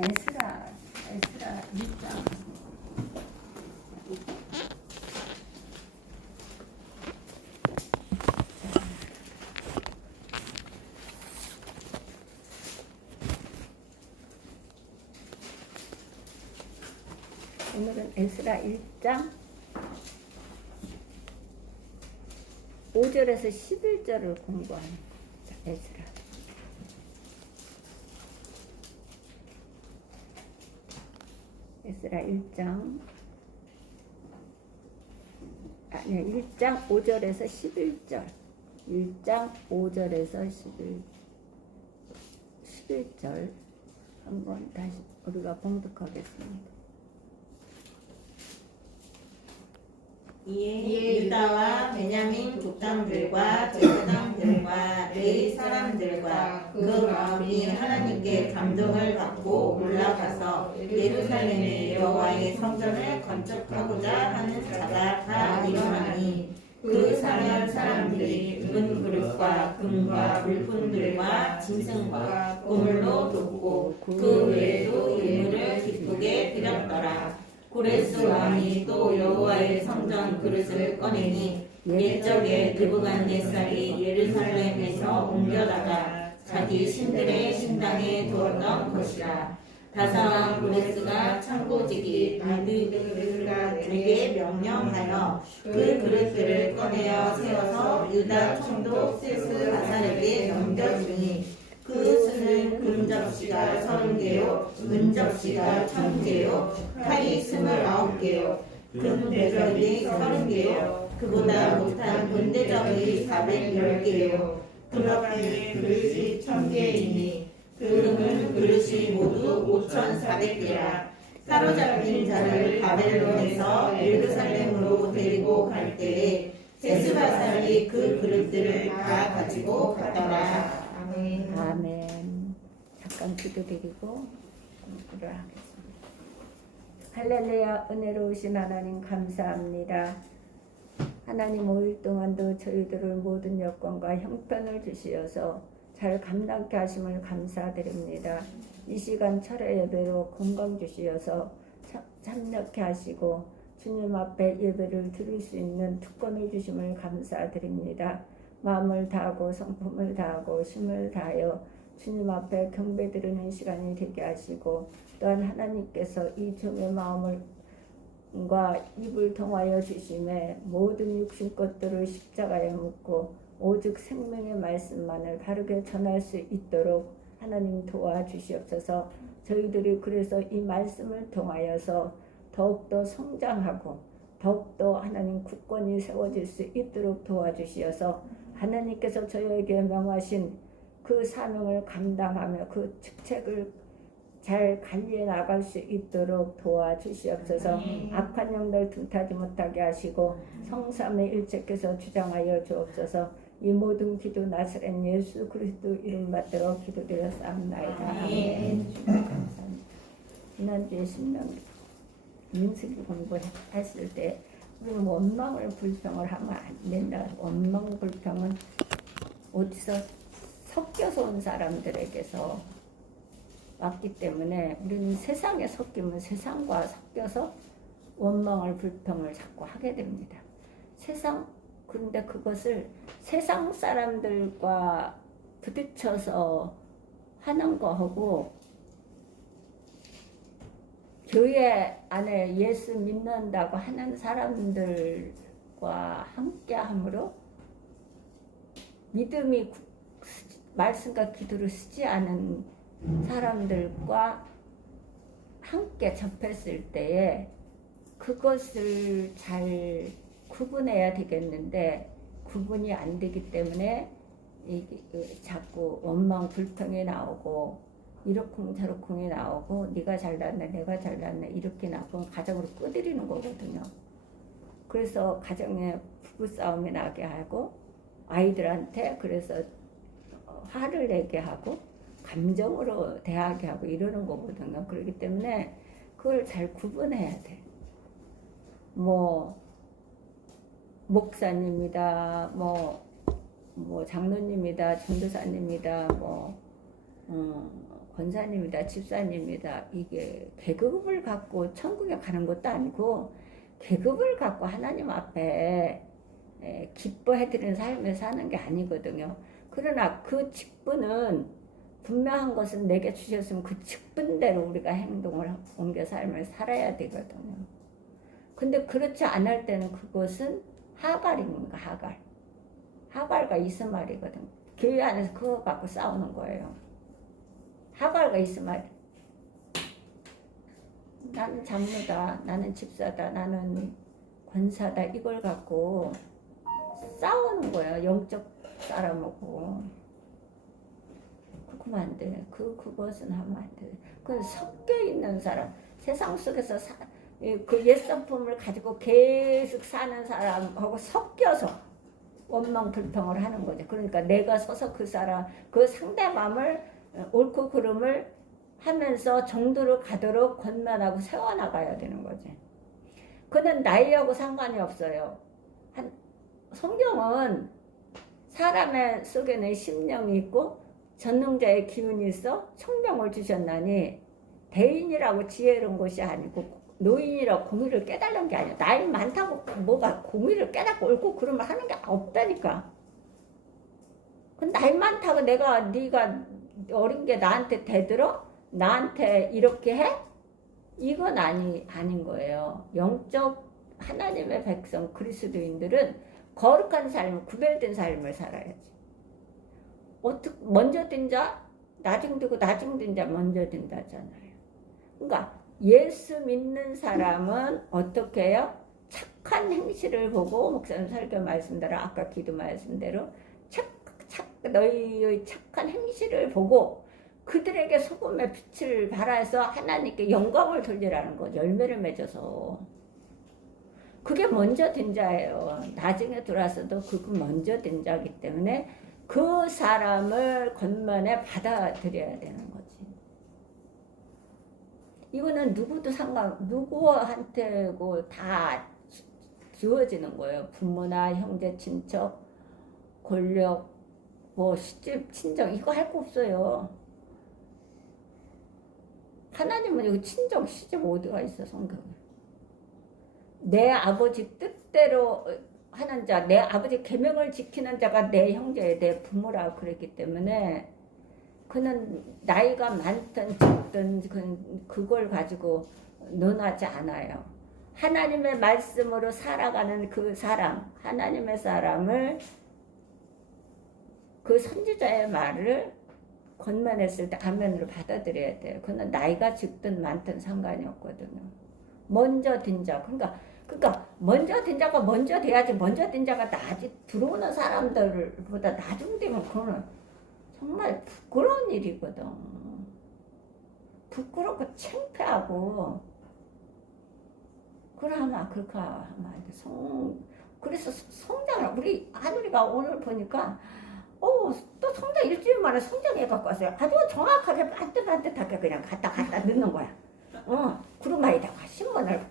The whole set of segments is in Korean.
에스라 1장. 오늘은 에스라 1장 5절에서 11절을 공부하는 에스라. 에스라 1장 5절에서 11절 1장 5절에서 11절 한번 다시 우리가 봉독하겠습니다. 이에 유다와 베냐민 족장들과 제사장들과 레위 사람들과 그 마음이 하나님께 감동을 받고 올라가서 예루살렘의 여호와의 성전을 건축하고자 하는 자가 다 일어나니 그 사면 사람들이 은 그릇과 금과 물품들과 짐승과 보물로 돕고 그 외에도 예물을 기쁘게 드렸더라. 고레스 왕이 또 여호와의 성전 그릇을 꺼내니 옛적에 느부갓네살이 예루살렘에서 옮겨다가 자기 신들의 신당에 두었던 것이라. 다사왕 고레스가 창고지기 다윗에게 명령하여 그 그릇들을 꺼내어 세워서 유다 총독 세스바살에게 넘겨주니 그 수는 금접시가 30개요 은접시가 1000개요 칼이 29개요 금대접이 30개요 그보다 못한 은대접이 410개요 금업의 그릇이 1000개이니 금은 그릇이 모두 5400개라. 사로잡힌 자를 바벨론에서 예루살렘으로 데리고 갈 때에 세스바살이 그 그릇들을 다 가지고 갔더라. 아멘. 잠깐 기도드리고 공부를 하겠습니다. 할렐루야. 은혜로우신 하나님 감사합니다. 하나님 5일 동안도 저희들을 모든 여건과 형편을 주시어서 잘 감당케 하심을 감사드립니다. 이 시간 철회 예배로 건강 주시어서 참여케 하시고 주님 앞에 예배를 드릴 수 있는 특권을 주심을 감사드립니다. 마음을 다하고 성품을 다하고 힘을 다하여 주님 앞에 경배 드리는 시간이 되게 하시고 또한 하나님께서 이 종의 마음과 입을 통하여 주심에 모든 육신 것들을 십자가에 묻고 오직 생명의 말씀만을 바르게 전할 수 있도록 하나님 도와주시옵소서. 저희들이 그래서 이 말씀을 통하여서 더욱더 성장하고 더욱더 하나님 굳건히 세워질 수 있도록 도와주시어서 하나님께서 저희에게 명하신 그 사명을 감당하며 그 직책을 잘 관리해 나갈 수 있도록 도와주시옵소서. 악한 영들 둔타지 못하게 하시고 성삼의 일체께서 주장하여 주옵소서. 이 모든 기도 나사렛 예수 그리스도 이름 받들어 기도드렸사옵나이다. 아멘. 감사합니다. 지난주에 신명 민수기 공부했을 때 우리는 원망을 불평을 하면 안 된다. 원망 불평은 어디서 섞여서 온 사람들에게서 왔기 때문에 우리는 세상에 섞이면 세상과 섞여서 원망을 불평을 자꾸 하게 됩니다. 그런데 그것을 세상 사람들과 부딪혀서 하는 거하고 교회 안에 예수 믿는다고 하는 사람들과 함께 함으로 믿음이 말씀과 기도를 쓰지 않은 사람들과 함께 접했을 때에 그것을 잘 구분해야 되겠는데 구분이 안 되기 때문에 자꾸 원망 불평이 나오고 이러쿵저러쿵이 나오고 네가 잘났네 내가 잘났네 이렇게 나오고 가정으로 끄드리는 거거든요. 그래서 가정에 부부싸움이 나게 하고 아이들한테 그래서 화를 내게 하고 감정으로 대하게 하고 이러는 거거든요. 그렇기 때문에 그걸 잘 구분해야 돼. 목사님이다, 장로님이다, 전도사님이다, 권사님이다 집사님이다 이게 계급을 갖고 천국에 가는 것도 아니고 계급을 갖고 하나님 앞에 기뻐해드리는 삶을 사는 게 아니거든요. 그러나 그 직분은 분명한 것은 내게 주셨으면 그 직분대로 우리가 행동을 옮겨 삶을 살아야 되거든요. 근데 그렇지 않을 때는 그것은 하갈입니다. 하갈과 이스마엘이거든. 교회 안에서 그거 갖고 싸우는 거예요. 하갈과 이스마엘. 나는 장로다, 나는 집사다, 나는 권사다 이걸 갖고 싸우는 거예요. 영적 사람하고. 그러면 안 돼. 그것은 하면 안 돼. 그 섞여 있는 사람, 세상 속에서 그 옛성품을 가지고 계속 사는 사람하고 섞여서 원망 불평을 하는 거죠. 그러니까 내가 서서 그 사람, 그 상대방을 옳고 그름을 하면서 정도로 가도록 권면하고 세워나가야 되는 거지. 그는 나이하고 상관이 없어요. 성경은 사람의 속에는 심령이 있고 전능자의 기운이 있어 총명을 주셨나니 대인이라고 지혜로운 것이 아니고 노인이라고 공의를 깨달은 게 아니야. 나이 많다고 뭐가 공의를 깨닫고 옳고 그러면 하는 게 없다니까. 그 나이 많다고 네가 어린 게 나한테 대들어? 나한테 이렇게 해? 이건 아닌 거예요. 영적 하나님의 백성 그리스도인들은 거룩한 삶, 구별된 삶을 살아야지. 먼저 된 자, 나중 되고 나중 된 자 먼저 된다잖아요. 그러니까 예수 믿는 사람은 어떻게 해요? 착한 행실을 보고 목사님 설교 말씀대로 아까 기도 말씀대로 너희의 착한 행실을 보고 그들에게 소금의 빛을 발하여서 하나님께 영광을 돌리라는 거. 열매를 맺어서. 그게 먼저 된 자예요. 나중에 들어와서도 그거 먼저 된 자이기 때문에 그 사람을 권면에 받아들여야 되는 거지. 이거는 누구한테고 다 주어지는 거예요. 부모나 형제, 친척, 권력, 뭐 시집, 친정 이거 할 거 없어요. 하나님은 여기 친정, 시집 어디가 있어 성경에. 내 아버지 뜻대로 하는 자, 내 아버지 계명을 지키는 자가 내 형제, 내 부모라고 그랬기 때문에 그는 나이가 많든 적든 그걸 가지고 논하지 않아요. 하나님의 말씀으로 살아가는 그 사람, 하나님의 사람을 그 선지자의 말을 권면했을 때 안면으로 받아들여야 돼요. 그는 나이가 적든 많든 상관이 없거든요. 먼저 된 자, 그러니까 먼저 된 자가 먼저 돼야지. 먼저 된 자가 들어오는 사람들보다 나중 되면 그거는 정말 부끄러운 일이거든. 부끄럽고 창피하고. 그러면 그렇게 하면 안 돼. 그래서 성장을 우리 아들이가 오늘 보니까 또 성장 일주일 만에 성장해갖고 왔어요. 아주 정확하게 반듯반듯하게 그냥 갖다 넣는 거야. 구름아에다가 신문을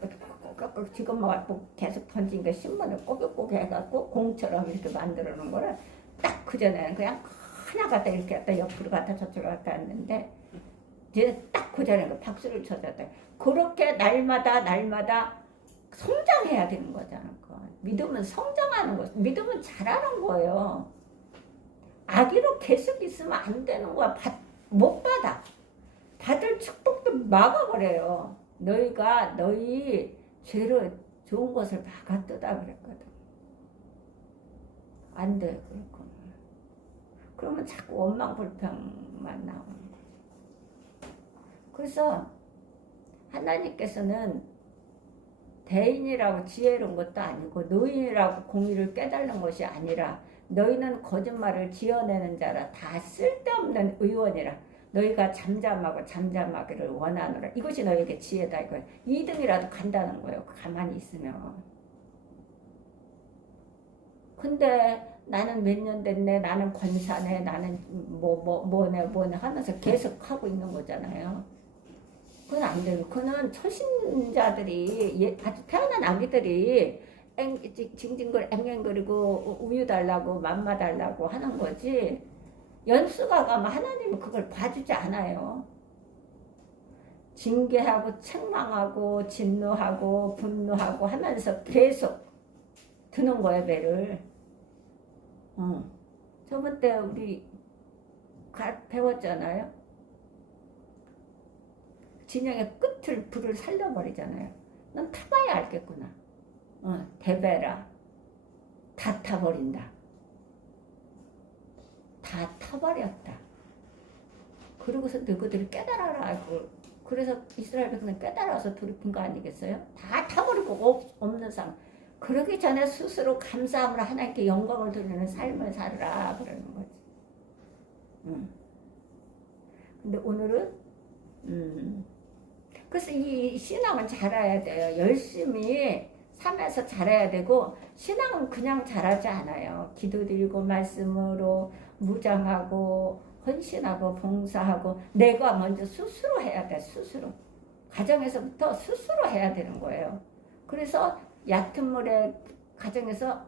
지금 뭐 계속 던진 게 신문을 꼬깃꼬깃 해갖고 공처럼 이렇게 만들어 놓은 거를 딱 그전에는 그냥 하나 갖다 이렇게 갖다 옆으로 갖다 저쪽으로 갖다 했는데 이제 딱 그전에 박수를 쳐줬다. 그렇게 날마다 성장해야 되는 거잖아. 믿음은 성장하는 거, 믿음은 자라는 거예요. 아기로 계속 있으면 안 되는 거야. 못 받아. 받을 축복도 막아버려요. 너희 죄로 좋은 것을 막아뜨다 그랬거든. 안 돼, 그렇구나. 그러면 자꾸 원망불평만 나오는 거지. 그래서 하나님께서는 대인이라고 지혜로운 것도 아니고 노인이라고 공의를 깨달는 것이 아니라 너희는 거짓말을 지어내는 자라 다 쓸데없는 의원이라 너희가 잠잠하기를 원하노라. 이것이 너희에게 지혜다 이거예요. 2등이라도 간다는 거예요. 가만히 있으면. 근데 나는 몇 년 됐네, 나는 권사네, 나는 뭐네 하면서 계속 하고 있는 거잖아요. 그건 안 돼요. 그는 초신자들이 아주 태어난 아기들이 징징거리고 우유 달라고 맘마 달라고 하는 거지. 연수가 가면 하나님은 그걸 봐주지 않아요. 징계하고 책망하고 진노하고 분노하고 하면서 계속 드는 거야 배를. 저번 때 우리 배웠잖아요. 진영의 끝을 불을 살려버리잖아요. 넌 타봐야 알겠구나. 대배라. 다 타버린다. 다 타버렸다. 그러고서 너희들이 깨달아라. 그래서 이스라엘 백성은 깨달아서 돌이킨 거 아니겠어요? 다 타버리고 없는 삶. 그러기 전에 스스로 감사함으로 하나님께 영광을 돌리는 삶을 살으라 그러는 거지. 근데 오늘은 그래서 이 신앙은 잘해야 돼요. 열심히 삶에서 잘해야 되고, 신앙은 그냥 잘하지 않아요. 기도드리고 말씀으로 무장하고 헌신하고 봉사하고 내가 먼저 스스로 해야 돼. 스스로. 가정에서부터 스스로 해야 되는 거예요. 그래서 얕은 물에 가정에서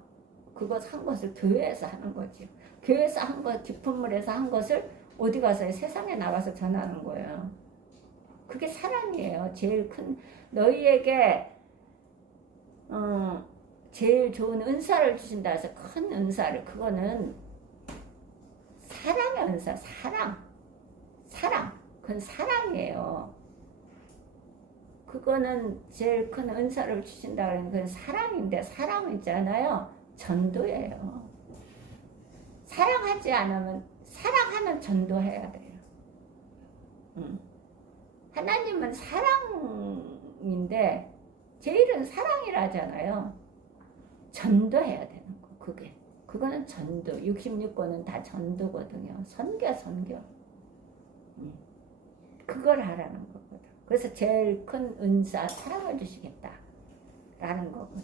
그거 한 것을 교회에서 하는 거죠. 교회에서 한 것, 깊은 물에서 한 것을 어디 가서 세상에 나가서 전하는 거예요. 그게 사랑이에요. 제일 큰 너희에게 제일 좋은 은사를 주신다 해서 큰 은사를, 그거는 사랑의 은사, 사랑. 그건 사랑이에요. 그거는 제일 큰 은사를 주신다 그러는 건 사랑인데, 사랑은 있잖아요. 전도예요. 사랑하지 않으면, 사랑하면 전도해야 돼요. 하나님은 사랑인데 제일은 사랑이라잖아요. 전도해야 되는 거. 그거는 전도. 66권은 다 전도거든요. 선교. 그걸 하라는 거거든. 그래서 제일 큰 은사, 사랑을 주시겠다 라는 거거든.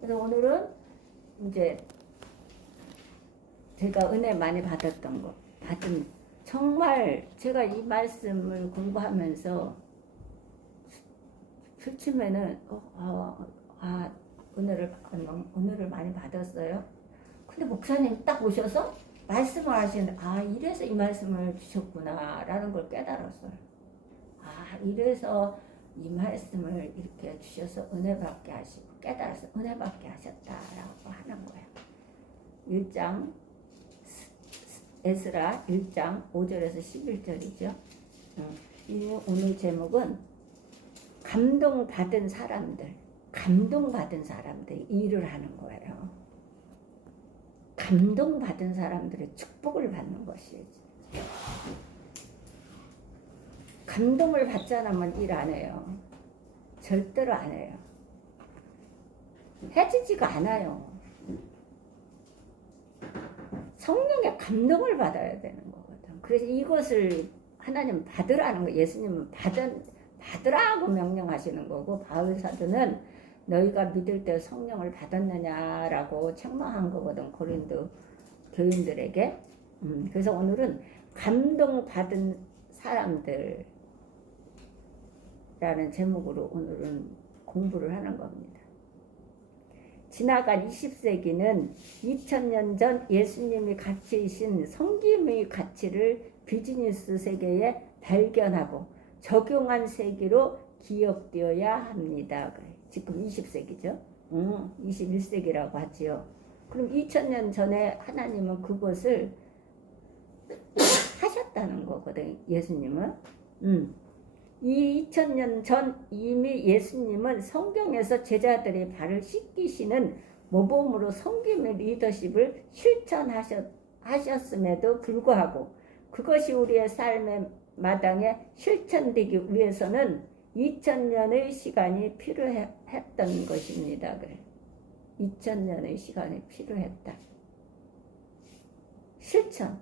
그래서 오늘은 이제 제가 은혜 많이 받았던 거, 정말 제가 이 말씀을 공부하면서 솔직히는 은혜를 많이 받았어요. 근데 목사님 딱 오셔서 말씀을 하시는데, 이래서 이 말씀을 주셨구나 라는 걸 깨달았어요. 이래서 이 말씀을 이렇게 주셔서 은혜 받게 하시고 깨달아서 은혜 받게 하셨다라고 하는 거예요. 1장 에스라 1장 5절에서 11절이죠. 오늘 제목은 감동받은 사람들이 일을 하는 거예요. 감동받은 사람들의 축복을 받는 것이지. 감동을 받지 않으면 일 안 해요. 절대로 안 해요. 해지지가 않아요. 성령의 감동을 받아야 되는 거거든. 그래서 이것을 하나님 받으라는 거, 예수님은 받으라고 명령하시는 거고, 바울 사도는 너희가 믿을 때 성령을 받았느냐라고 책망한 거거든, 고린도 교인들에게. 그래서 오늘은 감동받은 사람들이라는 제목으로 오늘은 공부를 하는 겁니다. 지나간 20세기는 2000년 전 예수님이 가치이신 섬김의 가치를 비즈니스 세계에 발견하고 적용한 세기로 기억되어야 합니다. 지금 20세기죠. 21세기라고 하지요. 그럼 2000년 전에 하나님은 그것을 하셨다는 거거든, 예수님은. 이 2000년 전 이미 예수님은 성경에서 제자들의 발을 씻기시는 모범으로 섬김의 리더십을 실천하셨음에도 불구하고 그것이 우리의 삶의 마당에 실천되기 위해서는 2000년의 시간이 필요했던 것입니다. 그래. 2000년의 시간이 필요했다. 실천.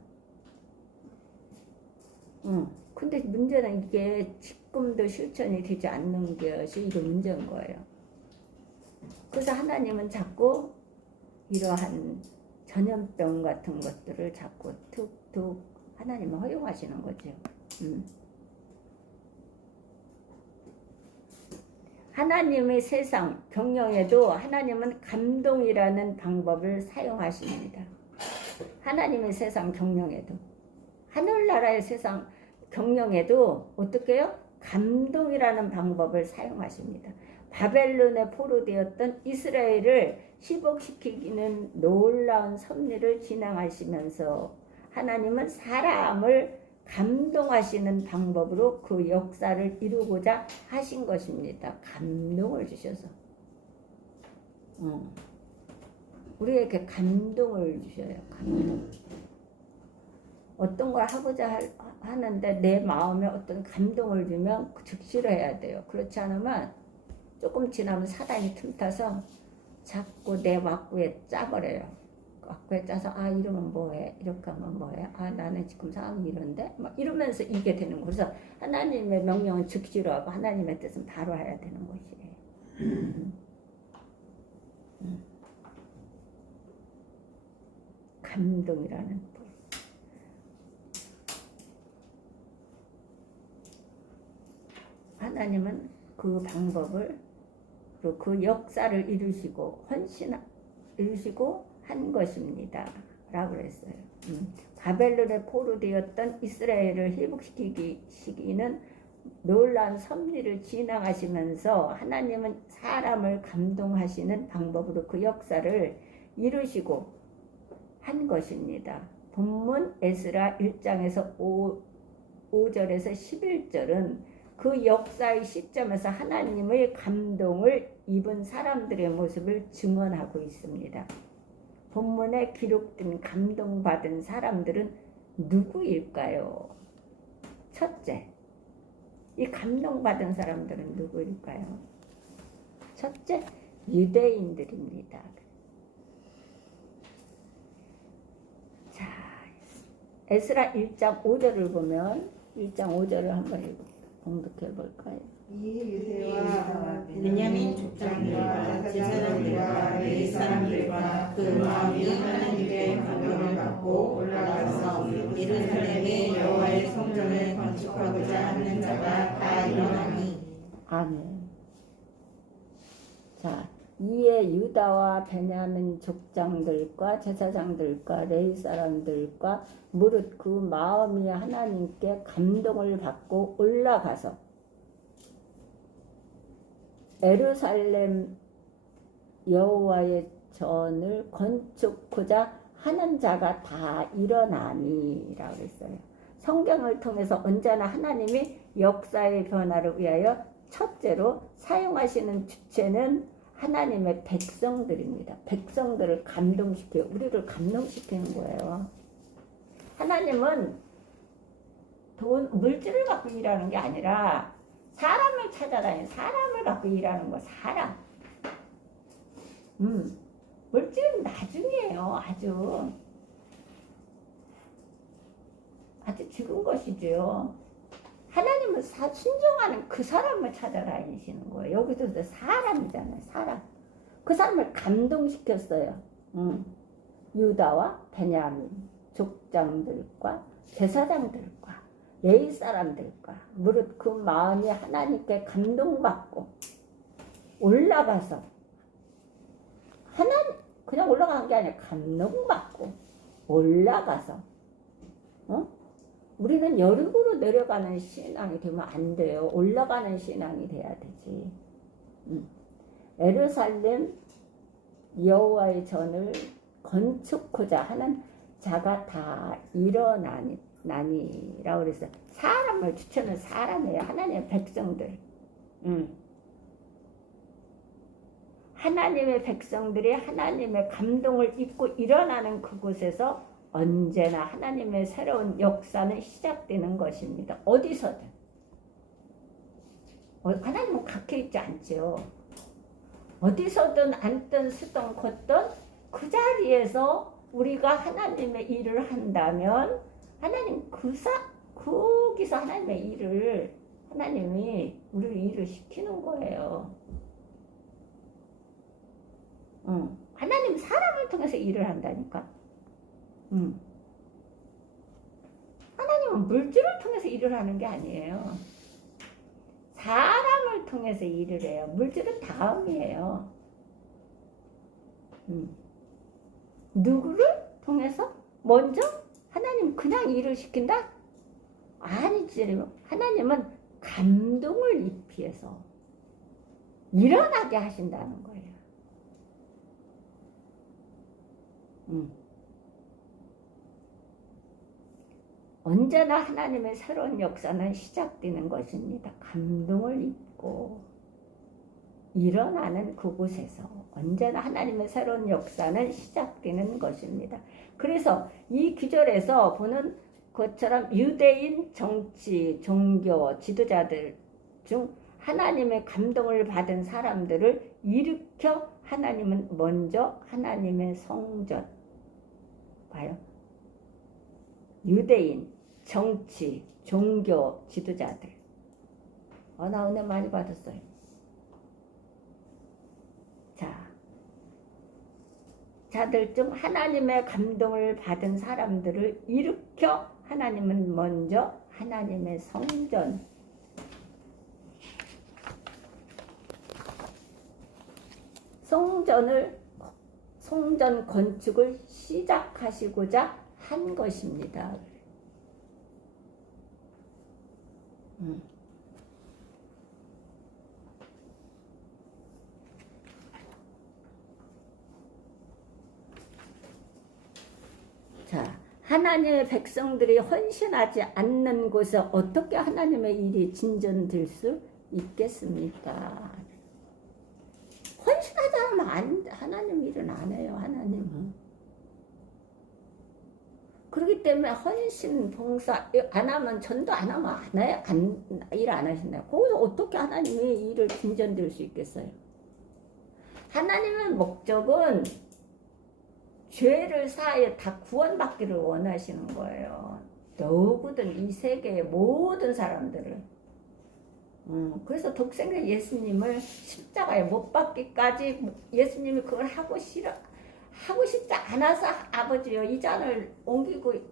근데 문제는 이게 지금도 실천이 되지 않는 것이 이거 문제인 거예요. 그래서 하나님은 자꾸 이러한 전염병 같은 것들을 자꾸 툭툭 하나님은 허용하시는 거죠. 하나님의 세상 경영에도 하나님은 감동이라는 방법을 사용하십니다. 하나님의 세상 경영에도, 하늘나라의 세상, 경영에도 어떻게 해요? 감동이라는 방법을 사용하십니다. 바벨론에 포로되었던 이스라엘을 회복시키기는 놀라운 섭리를 진행하시면서 하나님은 사람을 감동하시는 방법으로 그 역사를 이루고자 하신 것입니다. 감동을 주셔서 우리에게 감동을 주셔요. 감동. 어떤 걸 하고자 하는데 내 마음에 어떤 감동을 주면 즉시로 해야 돼요. 그렇지 않으면 조금 지나면 사단이 틈타서 자꾸 내 왁구에 짜버려요. 왁구에 짜서 아 이러면 뭐해? 이렇게 하면 뭐해? 아 나는 지금 상황이 이런데? 막 이러면서 이게 되는 거예요. 그래서 하나님의 명령은 즉시로 하고 하나님의 뜻은 바로 해야 되는 것이에요. 감동이라는 법. 하나님은 그 방법을 그리고 그 역사를 이루시고 이루시고 한 것입니다. 라고 그랬어요. 바벨론에 포로되었던 이스라엘을 회복시키기는 놀라운 섭리를 진행하시면서 하나님은 사람을 감동하시는 방법으로 그 역사를 이루시고 한 것입니다. 본문 에스라 1장에서 5절에서 11절은 그 역사의 시점에서 하나님의 감동을 입은 사람들의 모습을 증언하고 있습니다. 본문에 기록된 감동받은 사람들은 누구일까요? 첫째, 이 감동받은 사람들은 누구일까요? 첫째, 유대인들입니다. 자, 에스라 1장 5절을 보면 1장 5절을 한번 봉독해 볼까요? 이 유대와 베냐민 족장들과 제사장들과 레위 사람들과 그 마음이 하나님께 감동을 받고 올라가서 예루살렘의 여호와의 성전을 건축하고자 하는 자가 다 일어나니. 아멘. 자, 이에 유다와 베냐민 족장들과 제사장들과 레위 사람들과 무릇 그 마음이 하나님께 감동을 받고 올라가서 예루살렘 여호와의 전을 건축하고자 하는 자가 다 일어나니라고 했어요. 성경을 통해서 언제나 하나님이 역사의 변화를 위하여 첫째로 사용하시는 주체는 하나님의 백성들입니다. 백성들을 감동시켜 우리를 감동시키는 거예요. 하나님은 물질을 갖고 일하는 게 아니라 사람을 찾아다니는 사람을 갖고 일하는 거. 사람. 물질은 나중이에요. 아주 적은 것이죠. 하나님은 순종하는 그 사람을 찾아다니시는 거예요. 여기서도 사람이잖아요. 사람. 그 사람을 감동시켰어요. 유다와 베냐민 족장들과 제사장들과 레위 사람들과 무릇 그 마음이 하나님께 감동받고 올라가서 그냥 올라간 게 아니라 감동받고 올라가서 우리는 여름으로 내려가는 신앙이 되면 안 돼요. 올라가는 신앙이 돼야 되지. 예루살렘 여호와의 전을 건축하고자 하는 자가 다 일어나니라고 그랬어요. 사람을 추천은 사람이에요. 하나님의 백성들. 하나님의 백성들이 하나님의 감동을 입고 일어나는 그곳에서 언제나 하나님의 새로운 역사는 시작되는 것입니다. 어디서든. 하나님은 각해 있지 않죠. 어디서든 앉든 쓰든 걷든 그 자리에서 우리가 하나님의 일을 한다면 하나님 거기서 하나님의 일을 하나님이 우리를 일을 시키는 거예요. 하나님 사람을 통해서 일을 한다니까. 하나님은 물질을 통해서 일을 하는 게 아니에요. 사람을 통해서 일을 해요. 물질은 다음이에요. 누구를 통해서? 먼저 하나님 그냥 일을 시킨다? 아니지. 하나님은 감동을 입히해서 일어나게 하신다는 거예요. 언제나 하나님의 새로운 역사는 시작되는 것입니다. 감동을 입고 일어나는 그곳에서 언제나 하나님의 새로운 역사는 시작되는 것입니다. 그래서 이 구절에서 보는 것처럼 유대인 정치, 종교, 지도자들 중 하나님의 감동을 받은 사람들을 일으켜 하나님은 먼저 하나님의 성전, 봐요. 유대인, 정치, 종교, 지도자들. 나 은혜 많이 받았어요. 자들 중 하나님의 감동을 받은 사람들을 일으켜 하나님은 먼저 하나님의 성전, 성전 건축을 시작하시고자 한 것입니다. 자, 하나님의 백성들이 헌신하지 않는 곳에 어떻게 하나님의 일이 진전될 수 있겠습니까? 헌신하지 않으면 하나님 일은 안 해요. 하나님은. 그렇기 때문에 헌신, 봉사 안 하면, 전도 안 하면 안 해요. 일 안 하신다요. 거기서 어떻게 하나님의 일을 진전될 수 있겠어요? 하나님의 목적은 죄를 사하여 다 구원받기를 원하시는 거예요. 누구든 이 세계의 모든 사람들을. 그래서 독생자 예수님을 십자가에 못 박기까지 예수님이 그걸 하고 싶지 않아서 아버지요 이 잔을 옮길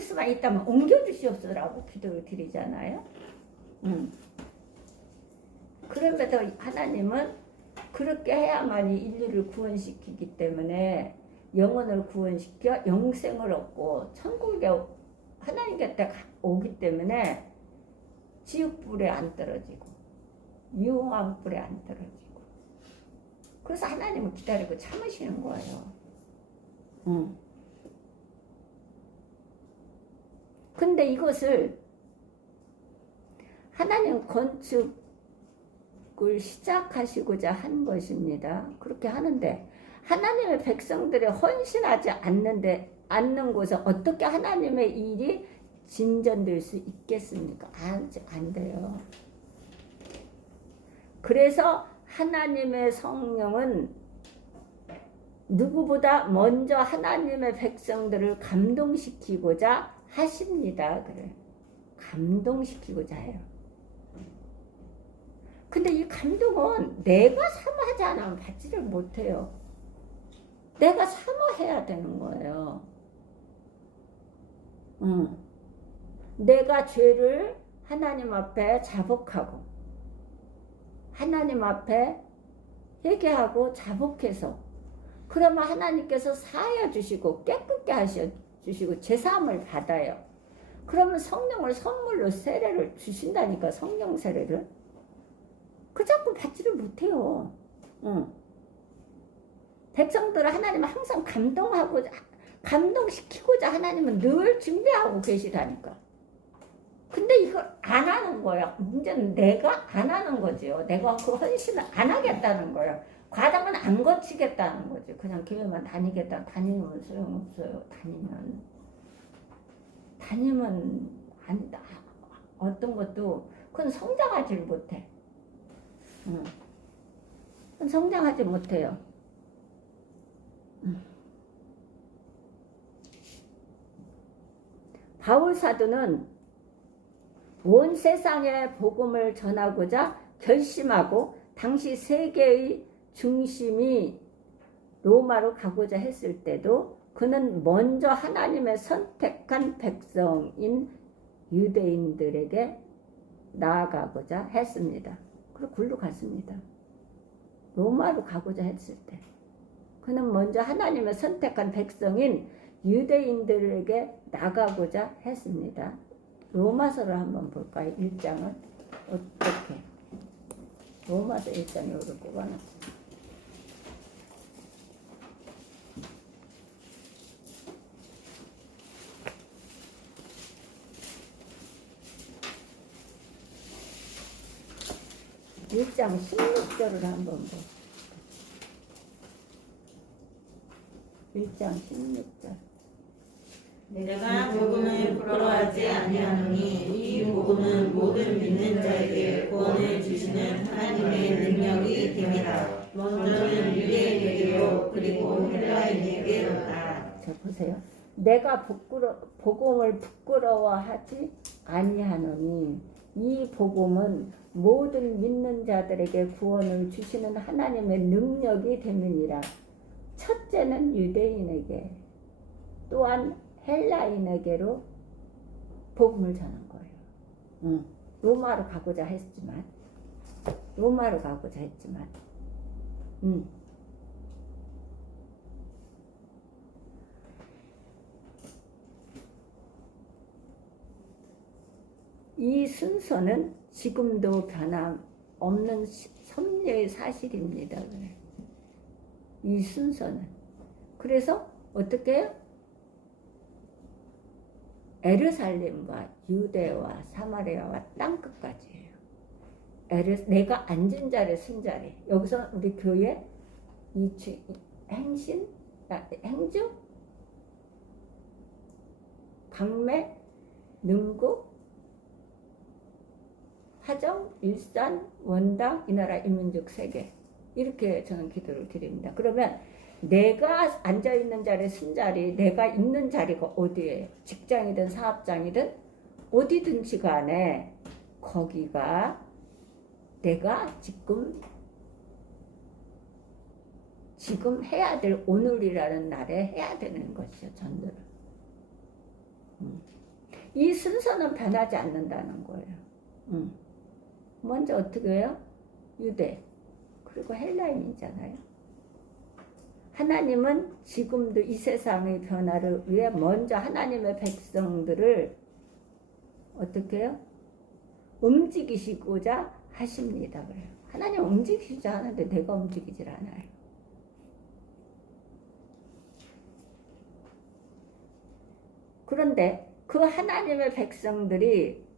수만 있다면 옮겨주시옵소서라고 기도를 드리잖아요. 그럼에도 하나님은 그렇게 해야만이 인류를 구원시키기 때문에 영혼을 구원시켜 영생을 얻고 천국에 하나님 곁에 오기 때문에 지옥불에 안 떨어지고 유황불에 안 떨어지고 그래서 하나님을 기다리고 참으시는 거예요. 근데 이것을 하나님 건축을 시작하시고자 한 것입니다. 그렇게 하는데 하나님의 백성들이 헌신하지 않는 곳에 어떻게 하나님의 일이 진전될 수 있겠습니까? 안 돼요. 그래서 하나님의 성령은 누구보다 먼저 하나님의 백성들을 감동시키고자 하십니다. 그래. 감동시키고자 해요. 근데 이 감동은 내가 사모하지 않으면 받지를 못해요. 내가 사모해야 되는 거예요. 내가 죄를 하나님 앞에 자복하고 하나님 앞에 회개하고 자복해서 그러면 하나님께서 사하여 주시고 깨끗게 하셔 주시고 제사함을 받아요. 그러면 성령을 선물로 세례를 주신다니까. 성령 세례를 그 자꾸 받지를 못해요. 백성들을 하나님은 항상 감동시키고자 하나님은 늘 준비하고 계시다니까. 근데 이걸 안 하는 거야. 문제는 내가 안 하는 거죠. 내가 그 헌신을 안 하겠다는 거야. 과정은 안 거치겠다는 거죠. 그냥 교회만 다니겠다. 다니면 소용없어요. 다니면 안다. 어떤 것도 그건 성장하지 못해. 그건 성장하지 못해요. 바울 사도는 온 세상에 복음을 전하고자 결심하고 당시 세계의 중심이 로마로 가고자 했을 때도 그는 먼저 하나님의 선택한 백성인 유대인들에게 나아가고자 했습니다. 그리고 굴로 갔습니다. 로마로 가고자 했을 때 그는 먼저 하나님의 선택한 백성인 유대인들에게 나가고자 했습니다. 로마서를 한번 볼까요? 1장은 어떻게? 로마서 1장에 여기 뽑아놨어요. 일장 16절을 한번 보. 1장 16절. 내가 복음을 부끄러워하지 아니하노니 이 복음은 모든 믿는 자에게 구원을 주시는 하나님의 능력이 됨이라. 먼저는 유대인에게요 그리고 헬라인에게로다. 자 보세요. 내가 복음을 부끄러워하지 아니하노니 이 복음은 모든 믿는 자들에게 구원을 주시는 하나님의 능력이 됨이니라. 첫째는 유대인에게 또한 헬라인에게로 복음을 전한 거예요. 로마로 가고자 했지만 이 순서는 지금도 변함없는 섭리의 사실입니다. 이 순서는. 그래서 어떻게 해요? 에르살렘과 유대와 사마리아와 땅끝까지예요. 내가 앉은 자리 쓴 자리. 여기서 우리 교회 행주, 강매, 능구, 하정, 일산, 원당, 이 나라 인민족 3개. 이렇게 저는 기도를 드립니다. 그러면 내가 앉아있는 자리, 쓴 자리, 내가 있는 자리가 어디에 직장이든 사업장이든 어디든지 간에 거기가 내가 지금 해야 될 오늘이라는 날에 해야 되는 것이죠. 전도를. 이 순서는 변하지 않는다는 거예요. 먼저 어떻게 해요? 유대 그리고 헬라인이잖아요. 하나님은 지금도 이 세상의 변화를 위해 먼저 하나님의 백성들을 어떻게 해요? 움직이시고자 하십니다. 그래요. 하나님 움직이시자 하는데 내가 움직이질 않아요. 그런데 그 하나님의 백성들이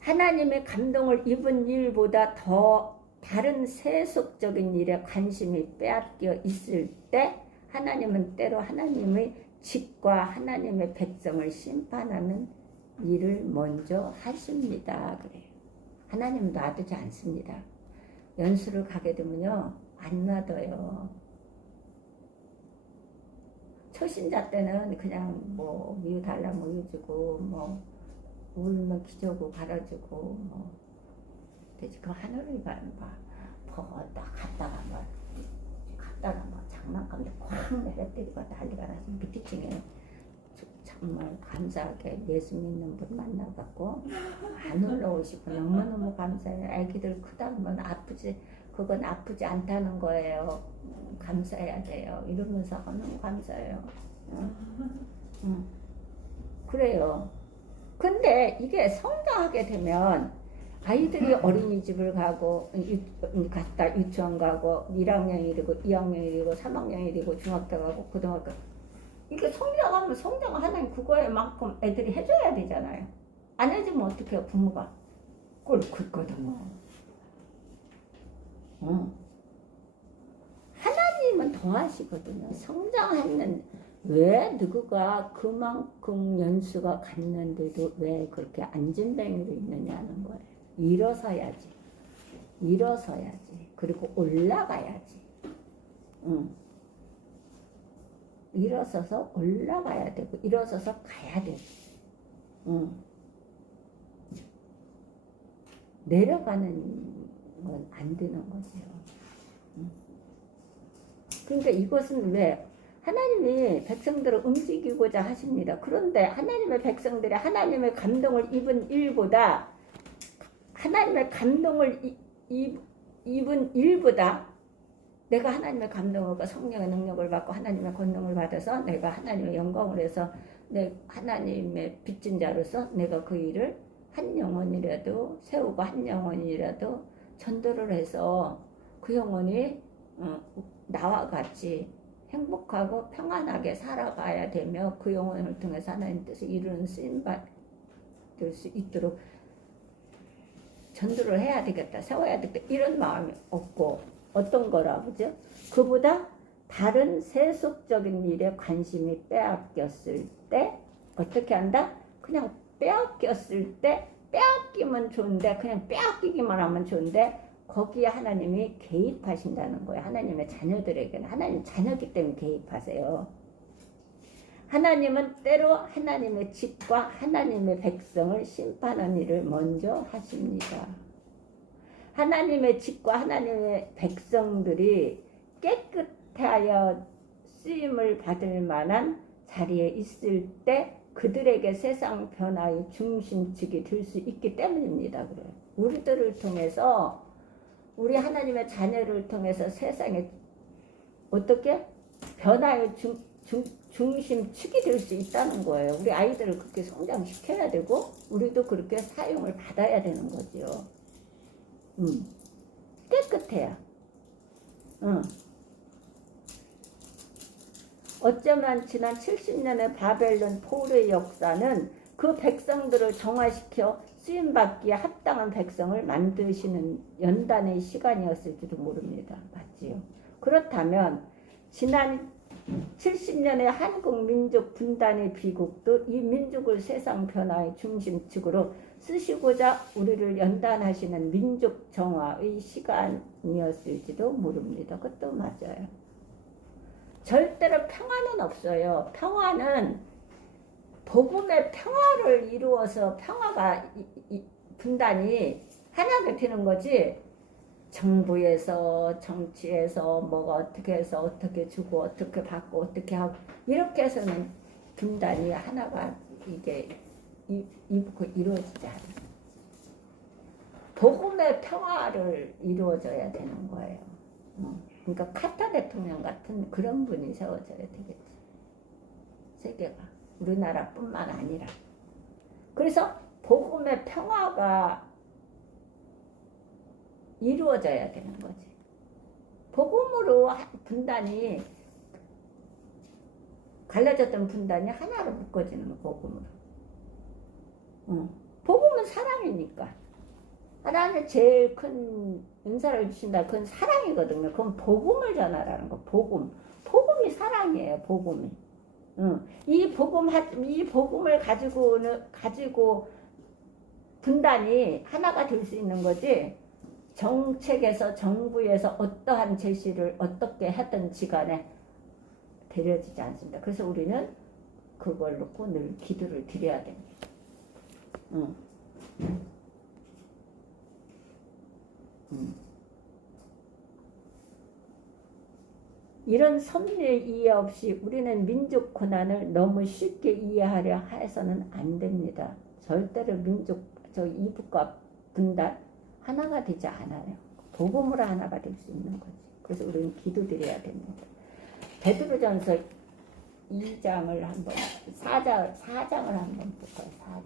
하나님의 감동을 입은 일보다 더 다른 세속적인 일에 관심이 빼앗겨 있을 때 하나님은 때로 하나님의 집과 하나님의 백성을 심판하는 일을 먼저 하십니다. 그래요. 하나님은 놔두지 않습니다. 연수를 가게 되면요 안 놔둬요. 초신자 때는 그냥 뭐 우유 달라면 우유 주고 뭐 울면 기저고 갈아주고 뭐 되지. 그 하늘을 가면 딱 갔다가 장난감도 꽉 내려뜨리고 난리가 나서 밑에 층에 정말 감사하게 예수 믿는 분 만나갖고 안 올라오시고 너무너무 감사해요. 애기들 크다 보면 그건 아프지 않다는 거예요. 감사해야 돼요. 이러면서 너무 감사해요. 그래요. 근데 이게 성장하게 되면 아이들이 어린이집을 갔다 유치원 가고 1학년이고 2학년이고 3학년이고 중학교 가고 고등학교 이게 성장하면 하나님 그거에만큼 애들이 해줘야 되잖아요. 안 해주면 어떻게 해요? 부모가 꼴 긁거든요. 하나님은 더 하시거든요. 성장하는 왜 누구가 그만큼 연수가 갔는데도 왜 그렇게 앉은뱅이로 있느냐는 거예요. 일어서야지. 그리고 올라가야지. 일어서서 올라가야 되고 일어서서 가야 되고 내려가는 건 안 되는 거죠. 그러니까 이것은 왜 하나님이 백성들을 움직이고자 하십니다. 그런데 하나님의 백성들이 하나님의 감동을 입은 일보다 하나님의 감동을 입은 일보다 내가 하나님의 감동과 성령의 능력을 받고 하나님의 권능을 받아서 내가 하나님의 영광을 해서 내 하나님의 빚진 자로서 내가 그 일을 한 영혼이라도 세우고 한 영혼이라도 전도를 해서 그 영혼이 나와 같이 행복하고 평안하게 살아가야 되며 그 영혼을 통해서 하나님 뜻을 이루는 쓰임 받을 수 있도록 전도를 해야 되겠다, 세워야 되겠다 이런 마음이 없고 어떤 거라 그죠? 그보다 다른 세속적인 일에 관심이 빼앗겼을 때 어떻게 한다? 그냥 빼앗겼을 때 빼앗기면 좋은데 그냥 빼앗기기만 하면 좋은데 거기에 하나님이 개입하신다는 거예요. 하나님의 자녀들에게는 하나님 자녀기 때문에 개입하세요. 하나님은 때로 하나님의 집과 하나님의 백성을 심판하는 일을 먼저 하십니다. 하나님의 집과 하나님의 백성들이 깨끗하여 쓰임을 받을 만한 자리에 있을 때 그들에게 세상 변화의 중심축이 될 수 있기 때문입니다. 그래요. 우리들을 통해서 우리 하나님의 자녀를 통해서 세상에 어떻게 변화의 중심축이 될 수 있다는 거예요. 우리 아이들을 그렇게 성장시켜야 되고 우리도 그렇게 사용을 받아야 되는 거죠. 깨끗해야. 어쩌면 지난 70년의 바벨론 포로의 역사는 그 백성들을 정화시켜 쓰임받기에 합당한 백성을 만드시는 연단의 시간이었을지도 모릅니다. 맞지요? 그렇다면 지난 70년의 한국 민족 분단의 비극도 이 민족을 세상 변화의 중심축으로 쓰시고자 우리를 연단하시는 민족 정화의 시간이었을지도 모릅니다. 그것도 맞아요. 절대로 평화는 없어요. 평화는 복음의 평화를 이루어서 평화가 분단이 하나가 되는 거지. 정부에서 정치에서 뭐가 어떻게 해서 어떻게 주고 어떻게 받고 어떻게 하고 이렇게 해서는 분단이 하나가 이게 이루어지지 않아요. 복음의 평화를 이루어져야 되는 거예요. 그러니까 카타 대통령 같은 그런 분이 세워져야 되겠지. 세계가 우리나라뿐만 아니라. 그래서 복음의 평화가 이루어져야 되는 거지. 복음으로 분단이 갈라졌던 분단이 하나로 묶어지는 거 복음으로. 복음은 사랑이니까. 하나님의 제일 큰 은사를 주신다. 그건 사랑이거든요. 그건 복음을 전하라는 거. 복음이 사랑이에요. 복음이. 이 복음을 가지고 분단이 하나가 될 수 있는 거지. 정책에서 정부에서 어떠한 제시를 어떻게 하든지 간에 되려지지 않습니다. 그래서 우리는 그걸 놓고 늘 기도를 드려야 됩니다. 이런 섭리의 이해 없이 우리는 민족 고난을 너무 쉽게 이해하려 해서는 안 됩니다. 절대로 이북과 분단 하나가 되지 않아요. 복음으로 하나가 될 수 있는 거지. 그래서 우리는 기도드려야 됩니다. 베드로전서 2장을 한번 4장을 한번 볼까요?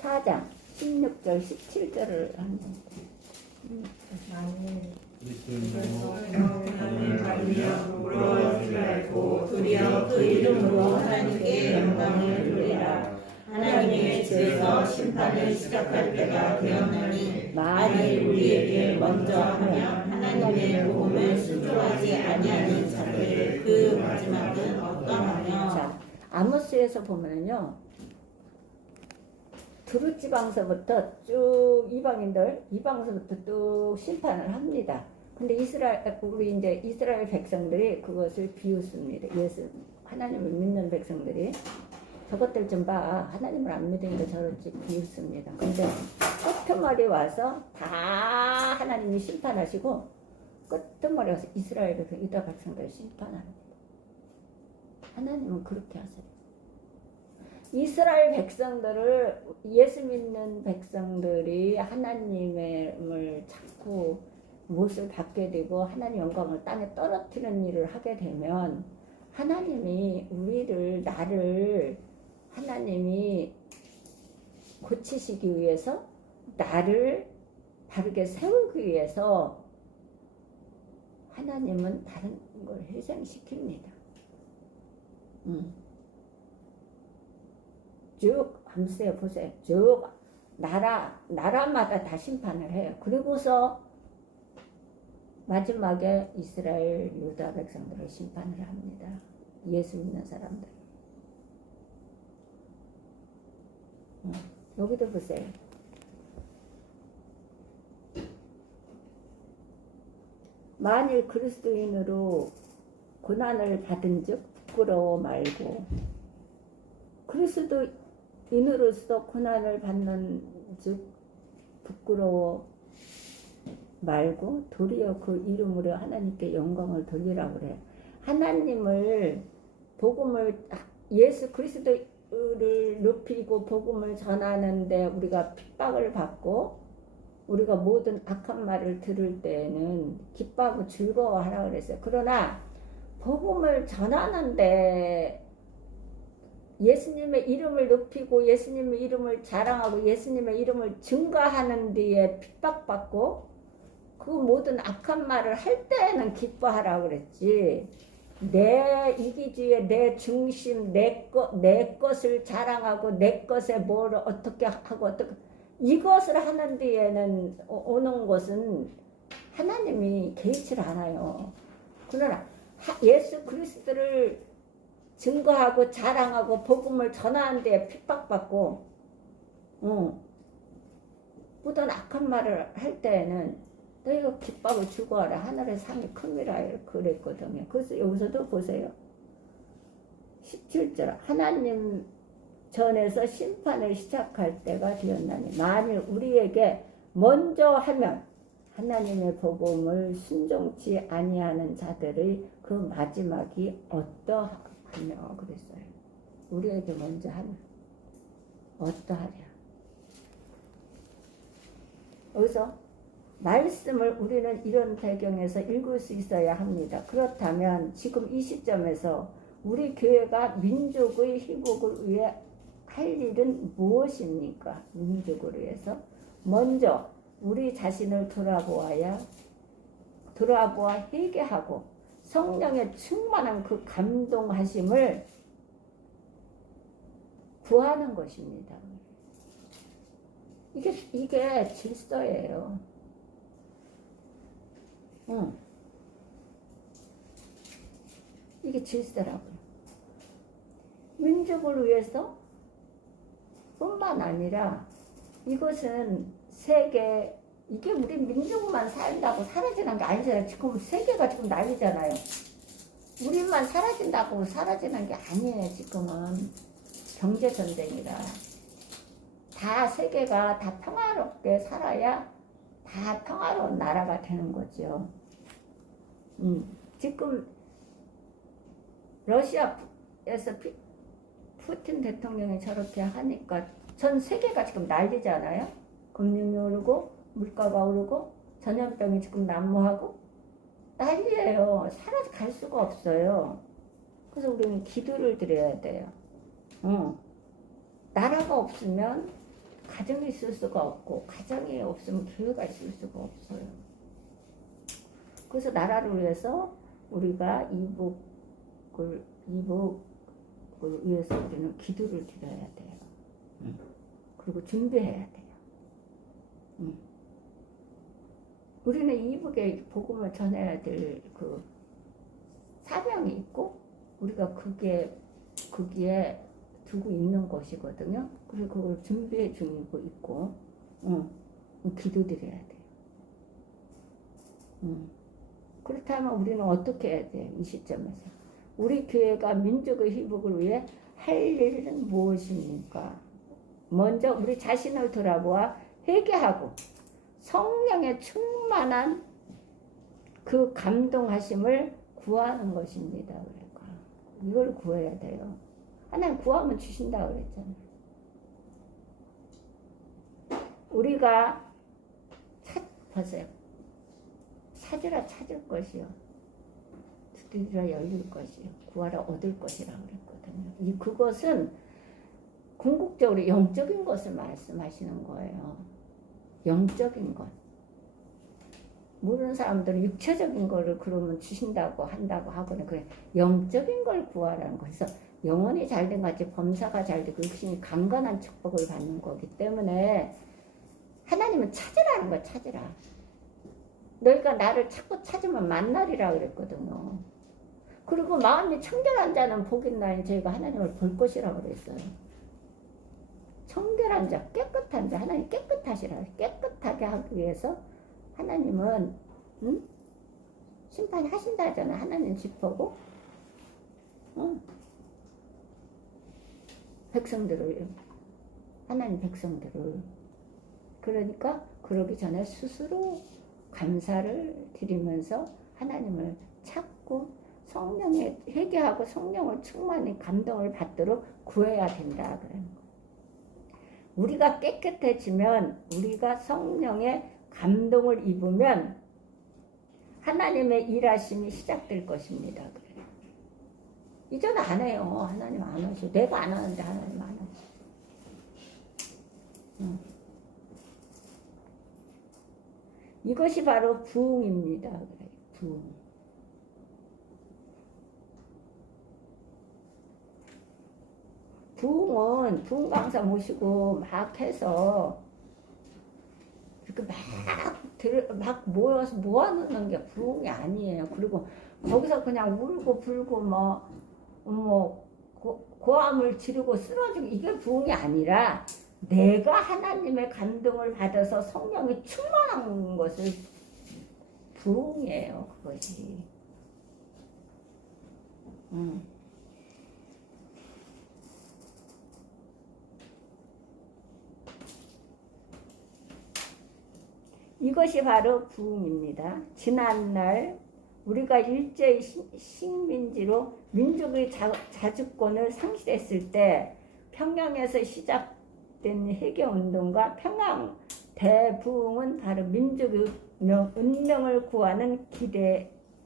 4장. (4장) 16절 17절을 한번 부러워하지 말고 도리어 그 이름으로 하나님께 영광을 돌리라. 하나님의 집에서 심판을 시작할 때가 되었나니 만일 우리에게 먼저 하면 하나님의 복음을 순종하지 아니하는 자들의 그 마지막은 어떠하며. 자, 아모스에서 보면요, 두루 지방서부터 쭉 이방서부터 쭉 심판을 합니다. 근데 우리 이제 이스라엘 백성들이 그것을 비웃습니다. 하나님을 믿는 백성들이 저것들 좀 봐. 하나님을 안 믿으니까 저런지 비웃습니다. 근데 끝머리 와서 다 하나님이 심판하시고 끝머리 와서 이스라엘 유다 백성들을 심판합니다. 하나님은 그렇게 하세요. 이스라엘 백성들을 예수 믿는 백성들이 하나님을 자꾸 못을 받게 되고 하나님 영광을 땅에 떨어뜨리는 일을 하게 되면 하나님이 나를 하나님이 고치시기 위해서 나를 바르게 세우기 위해서 하나님은 다른 걸 희생시킵니다. 쭉 함세 보세요. 쭉 나라마다 다 심판을 해요. 그리고서 마지막에 이스라엘 유다 백성들을 심판을 합니다. 예수 믿는 사람들. 여기도 보세요. 만일 그리스도인으로 고난을 받은즉 부끄러워 말고, 그리스도인으로서 고난을 받는즉 부끄러워 말고 도리어 그 이름으로 하나님께 영광을 돌리라고 그래요. 하나님을 복음을 예수 그리스도를 높이고 복음을 전하는데 우리가 핍박을 받고 우리가 모든 악한 말을 들을 때에는 기뻐하고 즐거워하라 그랬어요. 그러나 복음을 전하는데 예수님의 이름을 높이고 예수님의 이름을 자랑하고 예수님의 이름을 증거하는 뒤에 핍박받고 그 모든 악한 말을 할 때는 기뻐하라 그랬지. 내 이기주의, 내 중심, 내 것을 자랑하고 내 것에 뭘 어떻게 하고 어떻게 이것을 하는 뒤에는 오는 것은 하나님이 개의치 않아요. 그러나 예수 그리스도를 증거하고 자랑하고 복음을 전하는 데 핍박받고 모든 악한 말을 할 때에는 너희가 기뻐하고 즐거워하라. 하늘의 상이 큽니다. 그랬거든요. 그래서 여기서도 보세요. 17절 하나님 전에서 심판을 시작할 때가 되었나니 만일 우리에게 먼저 하면 하나님의 복음을 순종치 아니하는 자들의 그 마지막이 어떠하며 그랬어요. 우리에게 먼저 하면 어떠하랴. 여기서 말씀을 우리는 이런 배경에서 읽을 수 있어야 합니다. 그렇다면 지금 이 시점에서 우리 교회가 민족의 회복을 위해 할 일은 무엇입니까? 민족을 위해서 먼저 우리 자신을 돌아보아 회개하고 성령의 충만한 그 감동하심을 구하는 것입니다. 이게 질서예요. 이게 질서라고요. 민족을 위해서 뿐만 아니라 이것은 세계, 이게 우리 민족만 산다고 사라지는 게 아니잖아요. 지금 세계가 지금 난리잖아요. 우리만 사라진다고 사라지는 게 아니에요. 지금은 경제전쟁이라. 다 세계가 다 평화롭게 살아야 다 평화로운 나라가 되는 거죠. 지금 러시아에서 푸틴 대통령이 저렇게 하니까 전 세계가 지금 난리잖아요. 금융이 오르고 물가가 오르고 전염병이 지금 난무하고 난리예요. 살아갈 수가 없어요. 그래서 우리는 기도를 드려야 돼요. 나라가 없으면 가정이 있을 수가 없고 가정이 없으면 교회가 있을 수가 없어요. 그래서 나라를 위해서 우리가 이복을 위해서 우리는 기도를 드려야 돼요. 그리고 준비해야 돼요. 우리는 이복에 복음을 전해야 될 그 사명이 있고 우리가 거기에 두고 있는 것이거든요. 그리고 그걸 준비해 주고 있고, 기도드려야 돼요. 그렇다면 우리는 어떻게 해야 돼요? 이 시점에서. 우리 교회가 민족의 회복을 위해 할 일은 무엇입니까? 먼저 우리 자신을 돌아보아 회개하고 성령의 충만한 그 감동하심을 구하는 것입니다. 그러니까 이걸 구해야 돼요. 하나님 구하면 주신다 그랬잖아. 우리가 보세요. 찾으라 찾을 것이요. 두드리라 열릴 것이요. 구하라 얻을 것이라고 그랬거든요. 그것은 궁극적으로 영적인 것을 말씀하시는 거예요. 영적인 것. 모르는 사람들은 육체적인 거를 그러면 주신다고 한다고 하거든요. 그래, 영적인 걸 구하라는 거. 그래서 영혼이 잘된 같이 범사가 잘되고 육신이 강건한 축복을 받는 거기 때문에 하나님은 찾으라는 거야. 찾으라. 너희가 나를 자꾸 찾으면 만나리라 그랬거든요. 그리고 마음이 청결한 자는 복이 있나니 저희가 하나님을 볼 것이라고 그랬어요. 청결한 자, 깨끗한 자, 하나님 깨끗하시라. 깨끗하게 하기 위해서 하나님은 심판하신다 하잖아. 하나님 짚어고 백성들을, 하나님 백성들을. 그러니까 그러기 전에 스스로 감사를 드리면서 하나님을 찾고 성령에 회개하고 성령을 충만히 감동을 받도록 구해야 된다 그러는 거예요. 우리가 깨끗해지면, 우리가 성령의 감동을 입으면 하나님의 일하심이 시작될 것입니다. 그래요. 이전 안 해요. 하나님 안 하셔. 내가 안 하는데 하나님 안 하셔. 이것이 바로 부흥입니다. 그래요. 부흥. 부흥은 부흥 강사 모시고 막 해서 이렇게 막 모여서 모아놓는 게 부흥이 아니에요. 그리고 거기서 그냥 울고 불고 고함을 지르고 쓰러지고 이게 부흥이 아니라 내가 하나님의 감동을 받아서 성령이 충만한 것을 부흥이에요. 그것이. 이것이 바로 부흥입니다. 지난날 우리가 일제의 식민지로 민족의 자주권을 상실했을 때 평양에서 시작된 해결운동과 평양 대부흥은 바로 민족의 운명을 구하는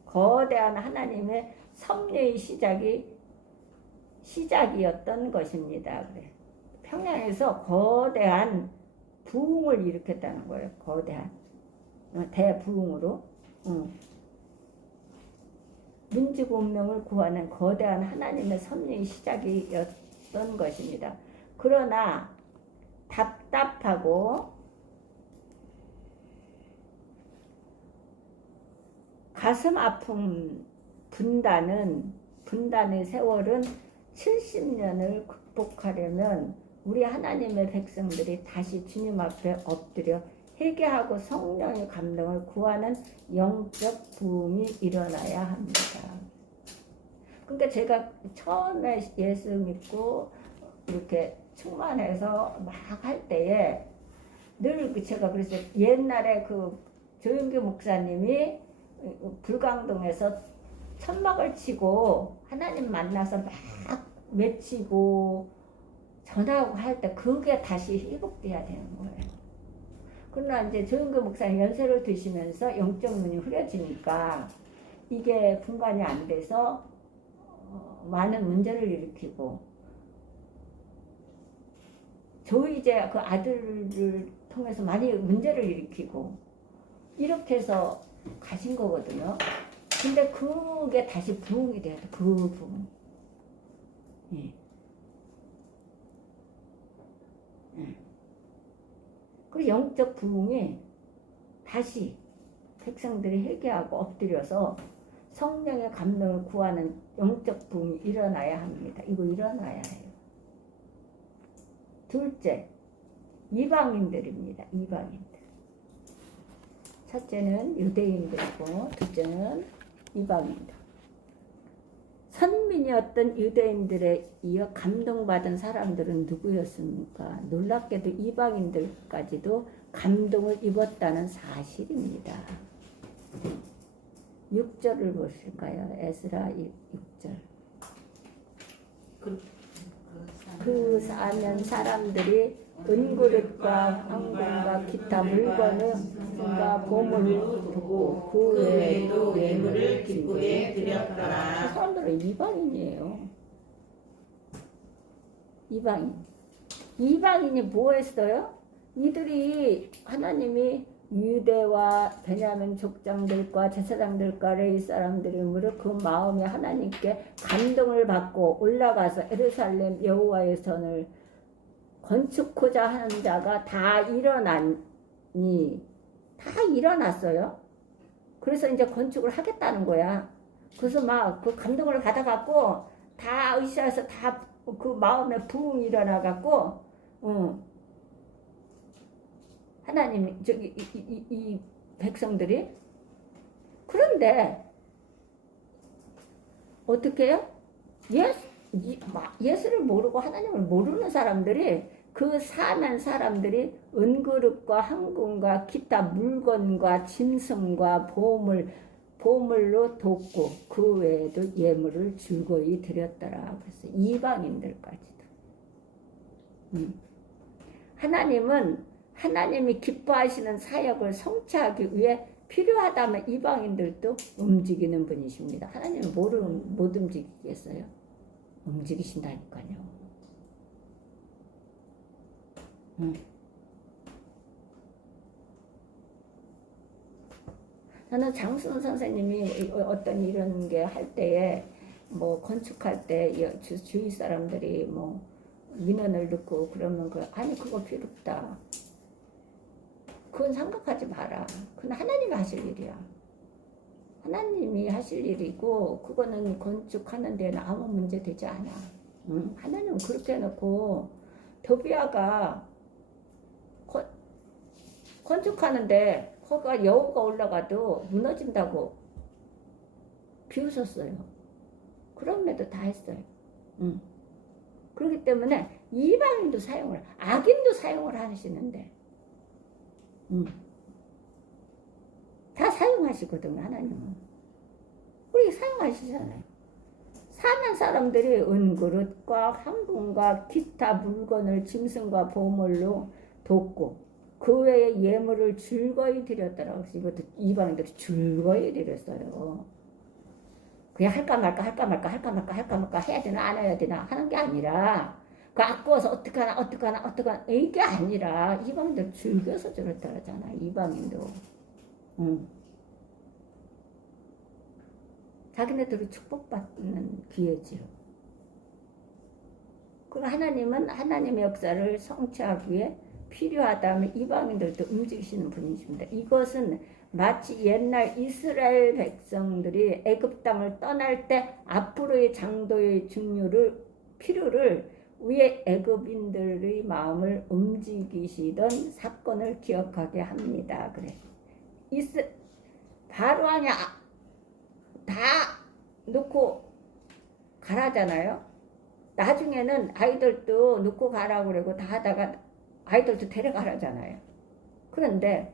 거대한 하나님의 섭리의 시작이었던 것입니다. 그래. 평양에서 거대한 부흥을 일으켰다는 거예요. 거대한 대부흥으로 민족 운명을 구하는 거대한 하나님의 섭리의 시작이었던 것입니다. 그러나 답답하고 가슴 아픈 분단의 세월은 70년을 극복하려면 우리 하나님의 백성들이 다시 주님 앞에 엎드려 회개하고 성령의 감동을 구하는 영적 부흥이 일어나야 합니다. 그러니까 제가 처음에 예수 믿고 이렇게 충만해서 막 할 때에 늘 제가 그래서 옛날에 그 조윤규 목사님이 불광동에서 천막을 치고 하나님 만나서 막 외치고 전하고 할 때 그게 다시 회복돼야 되는 거예요. 그러나 이제 조윤규 목사님 연세를 드시면서 영적 눈이 흐려지니까 이게 분간이 안 돼서 많은 문제를 일으키고 조이제 그 아들을 통해서 많이 문제를 일으키고 이렇게 해서 가신 거거든요. 근데 그게 다시 부흥이 돼야 돼. 그 부흥. 예. 그 영적 부흥이 다시 백성들이 회개하고 엎드려서 성령의 감동을 구하는 영적 부흥이 일어나야 합니다. 이거 일어나야 해요. 둘째, 이방인들입니다. 이방인들. 첫째는 유대인들이고 둘째는 이방인들. 선민이었던 유대인들에 이어 감동받은 사람들은 누구였습니까? 놀랍게도 이방인들까지도 감동을 입었다는 사실입니다. 6절을 보실까요? 에스라 6절. 그 사는 사람들이 은그릇과 황금과 기타 물건을 그가 보물을 두고 그 그 외에도 외에도 예물을 기쁘게 그 드렸더라. 사람들은 이방인이에요. 이방인. 이방인이 뭐 했어요? 이들이 하나님이 유대와 베냐민 족장들과 제사장들과 레위 사람들이므로 그 마음이 하나님께 감동을 받고 올라가서 예루살렘 여호와의 전을 건축하자 하는 자가 다 일어났어요. 그래서 이제 건축을 하겠다는 거야. 그래서 막 그 감동을 받아갖고 다 으쌰해서 다 그 마음에 부흥이 일어나갖고 하나님 저기 이 백성들이 그런데 어떻게 해요? 예수를 모르고 하나님을 모르는 사람들이 그 사는 사람들이 은그릇과 황금과 기타 물건과 짐승과 보물로 돕고 그 외에도 예물을 즐거이 드렸더라. 그래서 이방인들까지도. 하나님이 기뻐하시는 사역을 성취하기 위해 필요하다면 이방인들도 움직이는 분이십니다. 하나님은 못 움직이겠어요? 움직이신다니까요. 저는 장순 선생님이 어떤 이런 게 할 때에 뭐 건축할 때 주위 사람들이 뭐 민원을 넣고 그러면 그거 필요 없다. 그건 생각하지 마라. 그건 하나님이 하실 일이야. 하나님이 하실 일이고 그거는 건축하는 데는 아무 문제 되지 않아. 하나님은 그렇게 해놓고 도비아가 건축하는데 거기가 여우가 올라가도 무너진다고 비웃었어요. 그럼에도 다 했어요. 그렇기 때문에 이방인도 악인도 사용을 하시는데 다 사용하시거든요. 하나님은. 우리 사용하시잖아요. 사는 사람들이 은그릇과 황금과 기타 물건을 짐승과 보물로 돕고 그 외에 예물을 즐거이 드렸더라고. 이것도 이방인들이 즐거이 드렸어요. 그냥 할까 말까 해야 되나 안 해야 되나 하는 게 아니라 그 아까워서 어떡하나 이게 아니라 이방인들 즐겨서 저렇다잖아. 이방인도. 자기네들이 축복받는 기회지요. 그리고 하나님은 하나님의 역사를 성취하기 위해 필요하다면 이방인들도 움직이시는 분이십니다. 이것은 마치 옛날 이스라엘 백성들이 애굽 땅을 떠날 때 앞으로의 장도의 필요를 위해 애굽인들의 마음을 움직이시던 사건을 기억하게 합니다. 그래. 바로 왕이 다 놓고 가라잖아요. 나중에는 아이들도 놓고 가라고 그러고 다 하다가 아이들도 데려가라잖아요. 그런데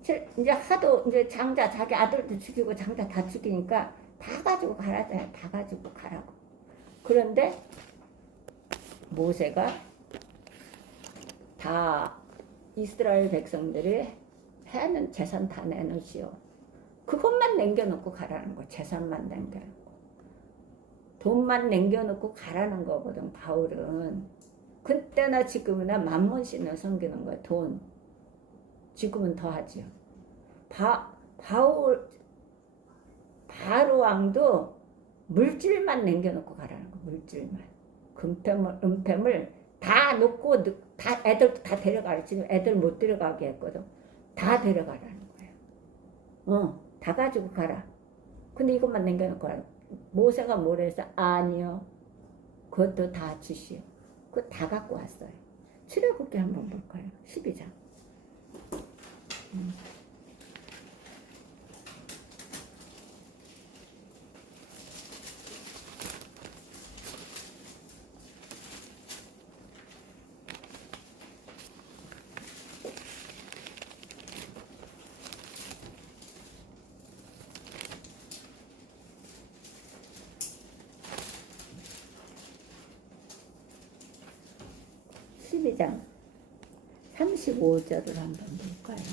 이제 하도 이제 장자 자기 아들도 죽이고 장자 다 죽이니까 다 가지고 가라잖아요. 다 가지고 가라고. 그런데 모세가 다 이스라엘 백성들이 해는 재산 다 내놓으시오. 그것만 남겨놓고 가라는 거. 재산만 남겨놓고. 돈만 남겨놓고 가라는 거거든. 바울은. 그때나 지금이나 만문신을 섬기는 거야. 돈. 지금은 더 하지요. 바로 왕도 물질만 남겨놓고 가라는 거. 물질만. 금패물, 은패물 다 놓고 다 애들도 다 데려가라. 지금 애들 못 데려가게 했거든. 다 데려가라는 거예요. 다 가지고 가라. 근데 이것만 남겨놓고 가라. 모세가 뭐라 해서 아니요. 그것도 다 주시오. 그거 다 갖고 왔어요. 출애굽기 한번 볼까요? 12장. 12장 35절을 한번 볼까요?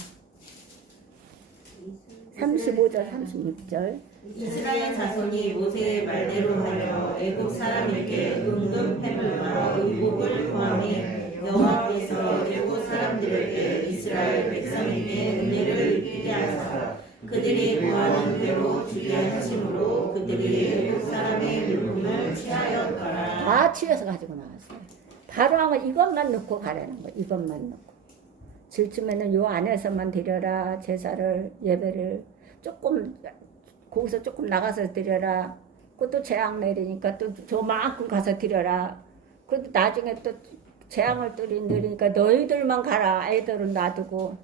35절 36절 이스라엘 자손이 모세의 말대로 하여 애국 사람에게 은금 패물과 의복을 구하매 여호와께서 애국 사람들에게 이스라엘 백성에게 은혜를 입게 하사 그들이 구하는 대로 주게 하심으로 그들이 애국 사람의 물품을 취하였더라. 다 취해서 가지고 나왔어요. 바로 하면 이것만 넣고 가라는 거예요. 이것만 넣고. 질주면은 요 안에서만 드려라. 제사를 예배를 조금 거기서 조금 나가서 드려라. 그것도 재앙 내리니까 또 저만큼 가서 드려라. 그래도 나중에 또 재앙을 내리니까 너희들만 가라. 애들은 놔두고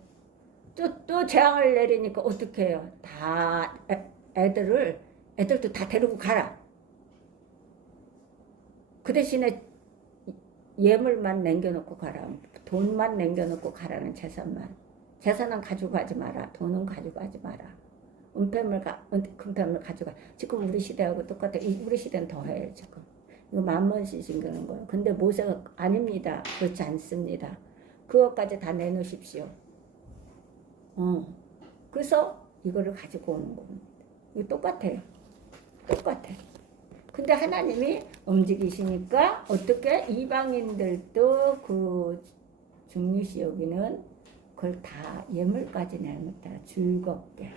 또 재앙을 내리니까 어떻게 해요? 다 애들도 다 데리고 가라. 그 대신에 예물만 남겨놓고 가라. 돈만 남겨놓고 가라는 재산은 가져가지 마라. 돈은 가져가지 마라. 금패물 가져가. 지금 우리 시대하고 똑같아. 우리 시대는 더해요 지금. 이거 만번씩 신기는 거예요. 근데 모세가 아닙니다. 그렇지 않습니다. 그것까지 다 내놓으십시오. 그래서 이거를 가지고 오는 겁니다. 이거 똑같아요. 똑같아. 근데 하나님이 움직이시니까 어떻게 이방인들도 그 중요시 여기는 그걸 다 예물까지 내놓다 즐겁게.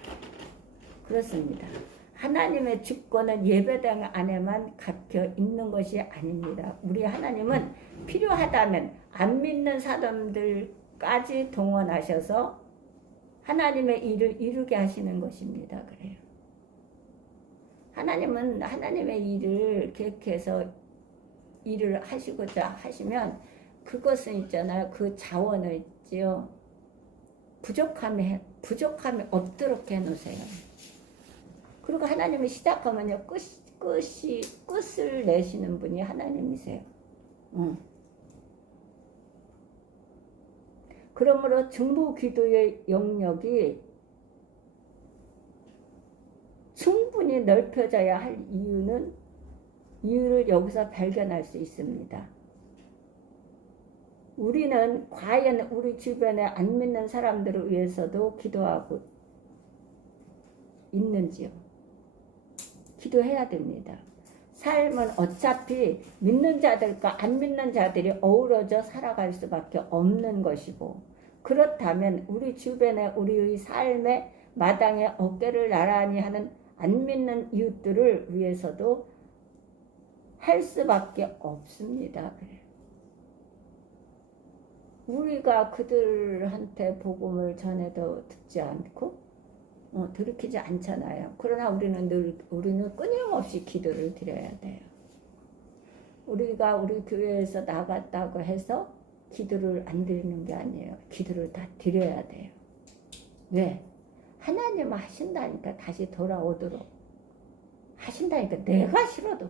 그렇습니다. 하나님의 주권은 예배당 안에만 갇혀 있는 것이 아닙니다. 우리 하나님은 필요하다면 안 믿는 사람들까지 동원하셔서 하나님의 일을 이루게 하시는 것입니다. 그래요. 하나님은 하나님의 일을 계획해서 일을 하시고자 하시면 그것은 있잖아요. 그 자원을 있지요. 부족함이 없도록 해놓으세요. 그리고 하나님이 시작하면요. 끝을 내시는 분이 하나님이세요. 그러므로 중보 기도의 영역이 충분히 넓혀져야 할 이유를 여기서 발견할 수 있습니다. 우리는 과연 우리 주변에 안 믿는 사람들을 위해서도 기도하고 있는지요? 기도해야 됩니다. 삶은 어차피 믿는 자들과 안 믿는 자들이 어우러져 살아갈 수밖에 없는 것이고, 그렇다면 우리 주변에 우리의 삶의 마당에 어깨를 나란히 하는 안 믿는 이웃들을 위해서도 할 수밖에 없습니다. 우리가 그들한테 복음을 전해도 듣지 않고 들이키지 않잖아요. 그러나 우리는 끊임없이 기도를 드려야 돼요. 우리가 우리 교회에서 나갔다고 해서 기도를 안 드리는 게 아니에요. 기도를 다 드려야 돼요. 왜? 하나님은 하신다니까. 다시 돌아오도록 하신다니까. 내가 싫어도,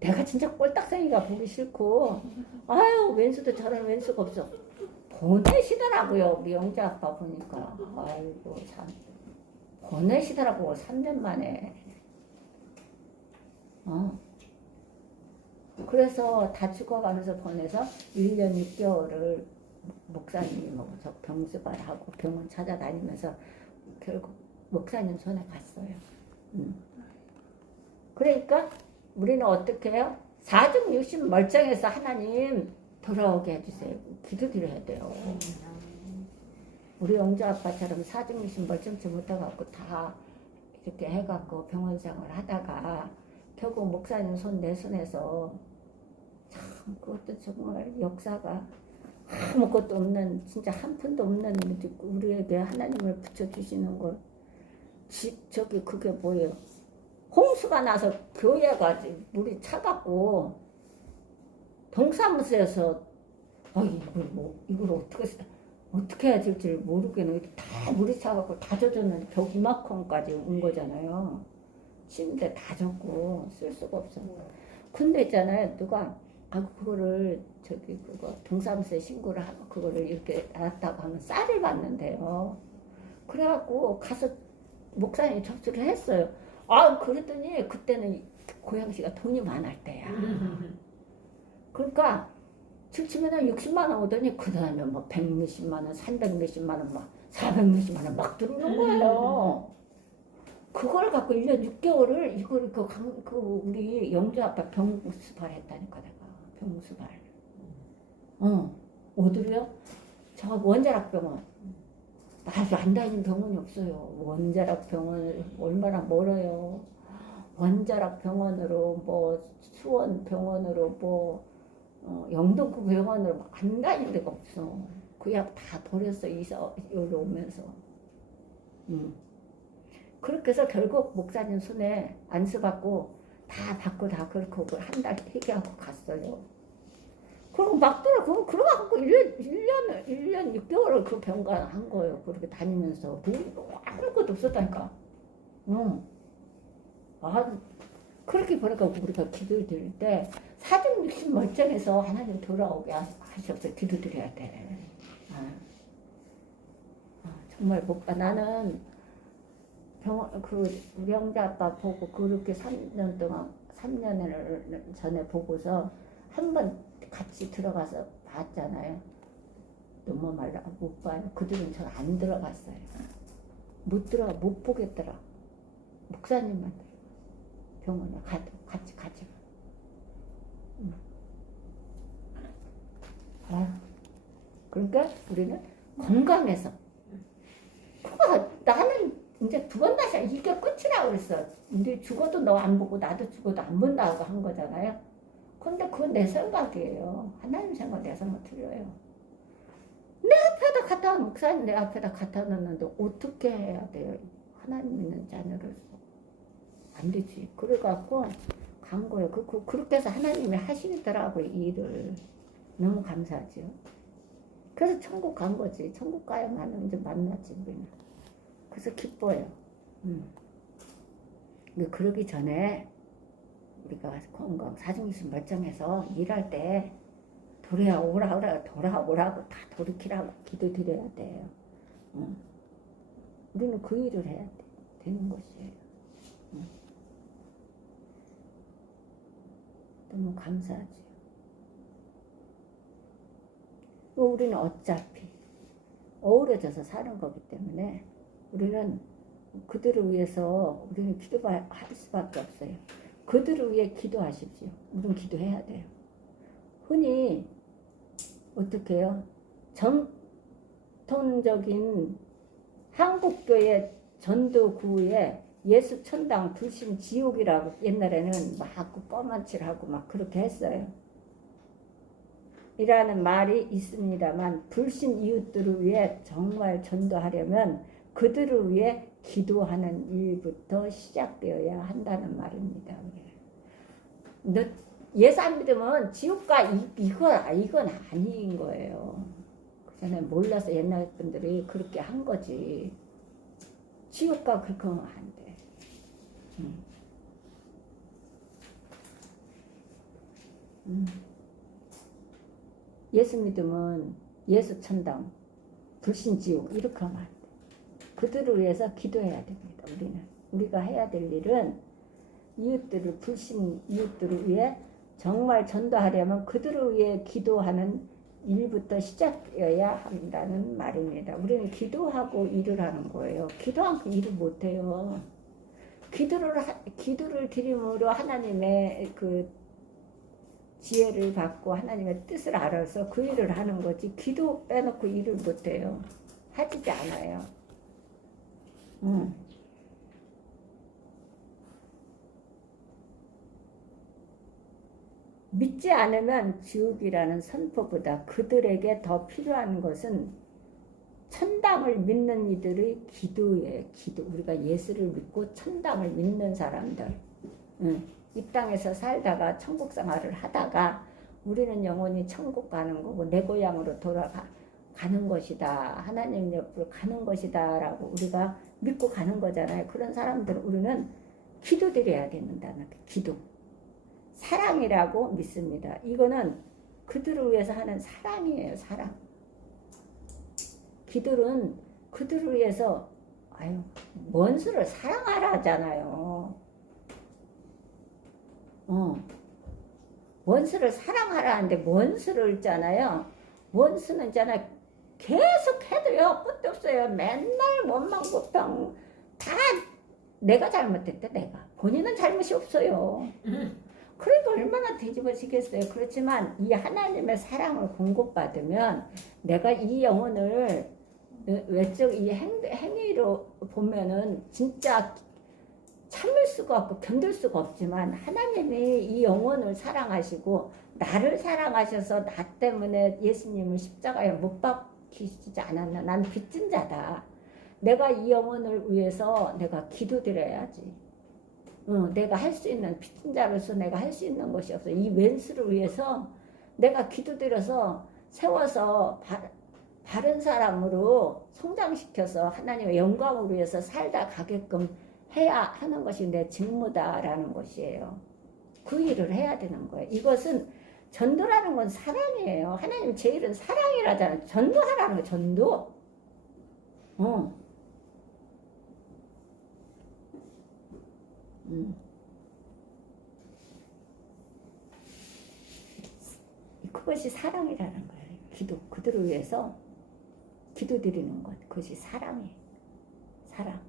내가 진짜 꼴딱생이가 보기 싫고, 아유 왼수도 저런 왼수가 없어, 보내시더라고요. 우리 영자 아빠 보니까. 아이고 참, 보내시더라고. 3년 만에. 그래서 다 죽어가면서 보내서 1년 6개월을 목사님하고 병수발 하고 병원 찾아다니면서 결국 목사님 손에 갔어요. 그러니까 우리는 어떻게 해요? 4중 60 멀쩡해서 하나님 돌아오게 해주세요. 기도드려야 돼요. 우리 영자 아빠처럼 4중 60 멀쩡치 못해갖고 다 이렇게 해갖고 병원 생활 하다가 결국 목사님 내 손에서 참 그것도 정말 역사가 아무것도 없는, 진짜 한 푼도 없는 우리에게 하나님을 붙여주시는 걸. 그게 뭐예요? 홍수가 나서 교회가 물이 차갖고 동사무소에서 이걸 어떻게 해야 될지 모르겠네. 다 물이 차갖고 다 젖었는데 벽 이만큼까지 온 거잖아요. 침대 다 젖고 쓸 수가 없어. 근데 있잖아요, 누가 그거를 동사무소에 신고를 하고 그거를 이렇게 알았다고 하면 쌀을 받는데요. 그래갖고 가서 목사님이 접수를 했어요. 그랬더니 그때는 고양시가 돈이 많을 때야. 그러니까 칠치면은 60만 원 오더니 그 다음에 뭐 100몇십만 원, 300몇십만 원, 막 400몇십만 원 막 들어오는 거예요. 그걸 갖고 1년 6개월을 이걸 그 우리 영주 아빠 병수발 했다니까 내가 병수발. 어디로요? 저 원자락 병원. 아주 안 다니는 병원이 없어요. 원자락 병원 얼마나 멀어요. 원자락 병원으로 뭐 수원 병원으로 뭐 영등포 병원으로 안 다니는 데가 없어. 그 약 다 버렸어. 여기 오면서. 그렇게 해서 결국 목사님 손에 안수받고 다 받고 다 그렇고 한 달 회개하고 갔어요. 그리고 막 그러고 1년 6개월을 그 병간 한 거예요. 그렇게 다니면서. 아무것도 없었다니까. 그렇게 보니까 우리가 기도 드릴 때 사정 육신 멀쩡해서 하나님 돌아오게 하셔서 기도 드려야 돼. 정말 못 봐. 나는 우리 형제 아빠 보고 그렇게 3년 동안, 3년 전에 보고서 한번 같이 들어가서 봤잖아요. 너무 말라 못 봐요. 그들은 전 안 들어갔어요. 못 보겠더라. 목사님만 병원에 같이 가죠. 그러니까 우리는 건강해서. 나는 이제 두 번 다시 이게 끝이라고 그랬어. 근데 죽어도 너 안 보고 나도 죽어도 안 본다고 한 거잖아요. 근데 그건 내 생각이에요. 하나님 생각, 내 생각 틀려요. 내 앞에다 갖다 목사님 내 앞에다 갖다 놓는데 어떻게 해야 돼요? 하나님 믿는 자녀로서 안 되지. 그래갖고 간 거예요. 그렇게 해서 하나님이 하시더라고요. 일을. 너무 감사하죠. 그래서 천국 간 거지. 천국 가야만 이제 만났지 우리는. 그래서 기뻐요. 그러기 전에 우리가 건강 사정이수 멀쩡해서 일할 때 돌아오라고 다 돌이키라고 기도 드려야 돼요. 우리는 그 일을 해야 되는 것이에요. 너무 감사하죠. 우리는 어차피 어우러져서 사는 거기 때문에 우리는 그들을 위해서 우리는 기도할 수밖에 없어요. 그들을 위해 기도하십시오. 우리는 기도해야 돼요. 흔히 어떻게 해요? 전통적인 한국교회 전도구에 예수 천당 불신 지옥이라고 옛날에는 막 뻔한 칠하고 막 그렇게 했어요. 이라는 말이 있습니다만 불신 이웃들을 위해 정말 전도하려면 그들을 위해 기도하는 일부터 시작되어야 한다는 말입니다. 너 예수 안 믿으면 지옥가 이건 아닌 거예요. 그 전에 몰라서 옛날 분들이 그렇게 한 거지. 지옥가 그렇게 하면 안 돼. 예수 믿으면 예수 천당, 불신 지옥 이렇게 하면 안 돼. 그들을 위해서 기도해야 됩니다. 우리가 해야 될 일은 불신 이웃들을 위해 정말 전도하려면 그들을 위해 기도하는 일부터 시작해야 한다는 말입니다. 우리는 기도하고 일을 하는 거예요. 기도 않고 일을 못해요. 기도를 드림으로 하나님의 그 지혜를 받고 하나님의 뜻을 알아서 그 일을 하는 거지. 기도 빼놓고 일을 못해요. 하지도 않아요. 믿지 않으면 지옥이라는 선포보다 그들에게 더 필요한 것은 천당을 믿는 이들의 기도예요. 기도. 우리가 예수를 믿고 천당을 믿는 사람들. 이 땅에서 살다가 천국 생활을 하다가 우리는 영원히 천국 가는 거고 내 고향으로 가는 것이다. 하나님 옆으로 가는 것이다. 라고 우리가 믿고 가는 거잖아요. 그런 사람들 우리는 기도드려야 된다는 기도. 사랑이라고 믿습니다. 이거는 그들을 위해서 하는 사랑이에요. 사랑. 기도는 그들을 위해서 원수를 사랑하라 하잖아요. 원수를 사랑하라는데 원수를 있잖아요. 원수는 있잖아요. 계속 해도요. 끝도 없어요. 맨날 원망고평 다 내가 잘못했대 내가. 본인은 잘못이 없어요. 그러니까 얼마나 뒤집어지겠어요. 그렇지만 이 하나님의 사랑을 공급받으면 내가 이 영혼을 외적 이 행위로 보면은 진짜 참을 수가 없고 견딜 수가 없지만 하나님이 이 영혼을 사랑하시고 나를 사랑하셔서 나 때문에 예수님을 십자가에 못 박히시지 않았나. 난 빚진 자다. 내가 이 영혼을 위해서 내가 기도드려야지. 내가 할 수 있는 빚진 자로서 내가 할 수 있는 것이 없어. 이 왼수를 위해서 내가 기도드려서 세워서 바른 사람으로 성장시켜서 하나님의 영광을 위해서 살다 가게끔 해야 하는 것이 내 직무다라는 것이에요. 그 일을 해야 되는 거예요. 이것은 전도라는 건 사랑이에요. 하나님 제일은 사랑이라잖아요. 전도하라는 거 전도. 그것이 사랑이라는 거예요. 기도 그들을 위해서 기도드리는 것 그것이 사랑이에요. 사랑.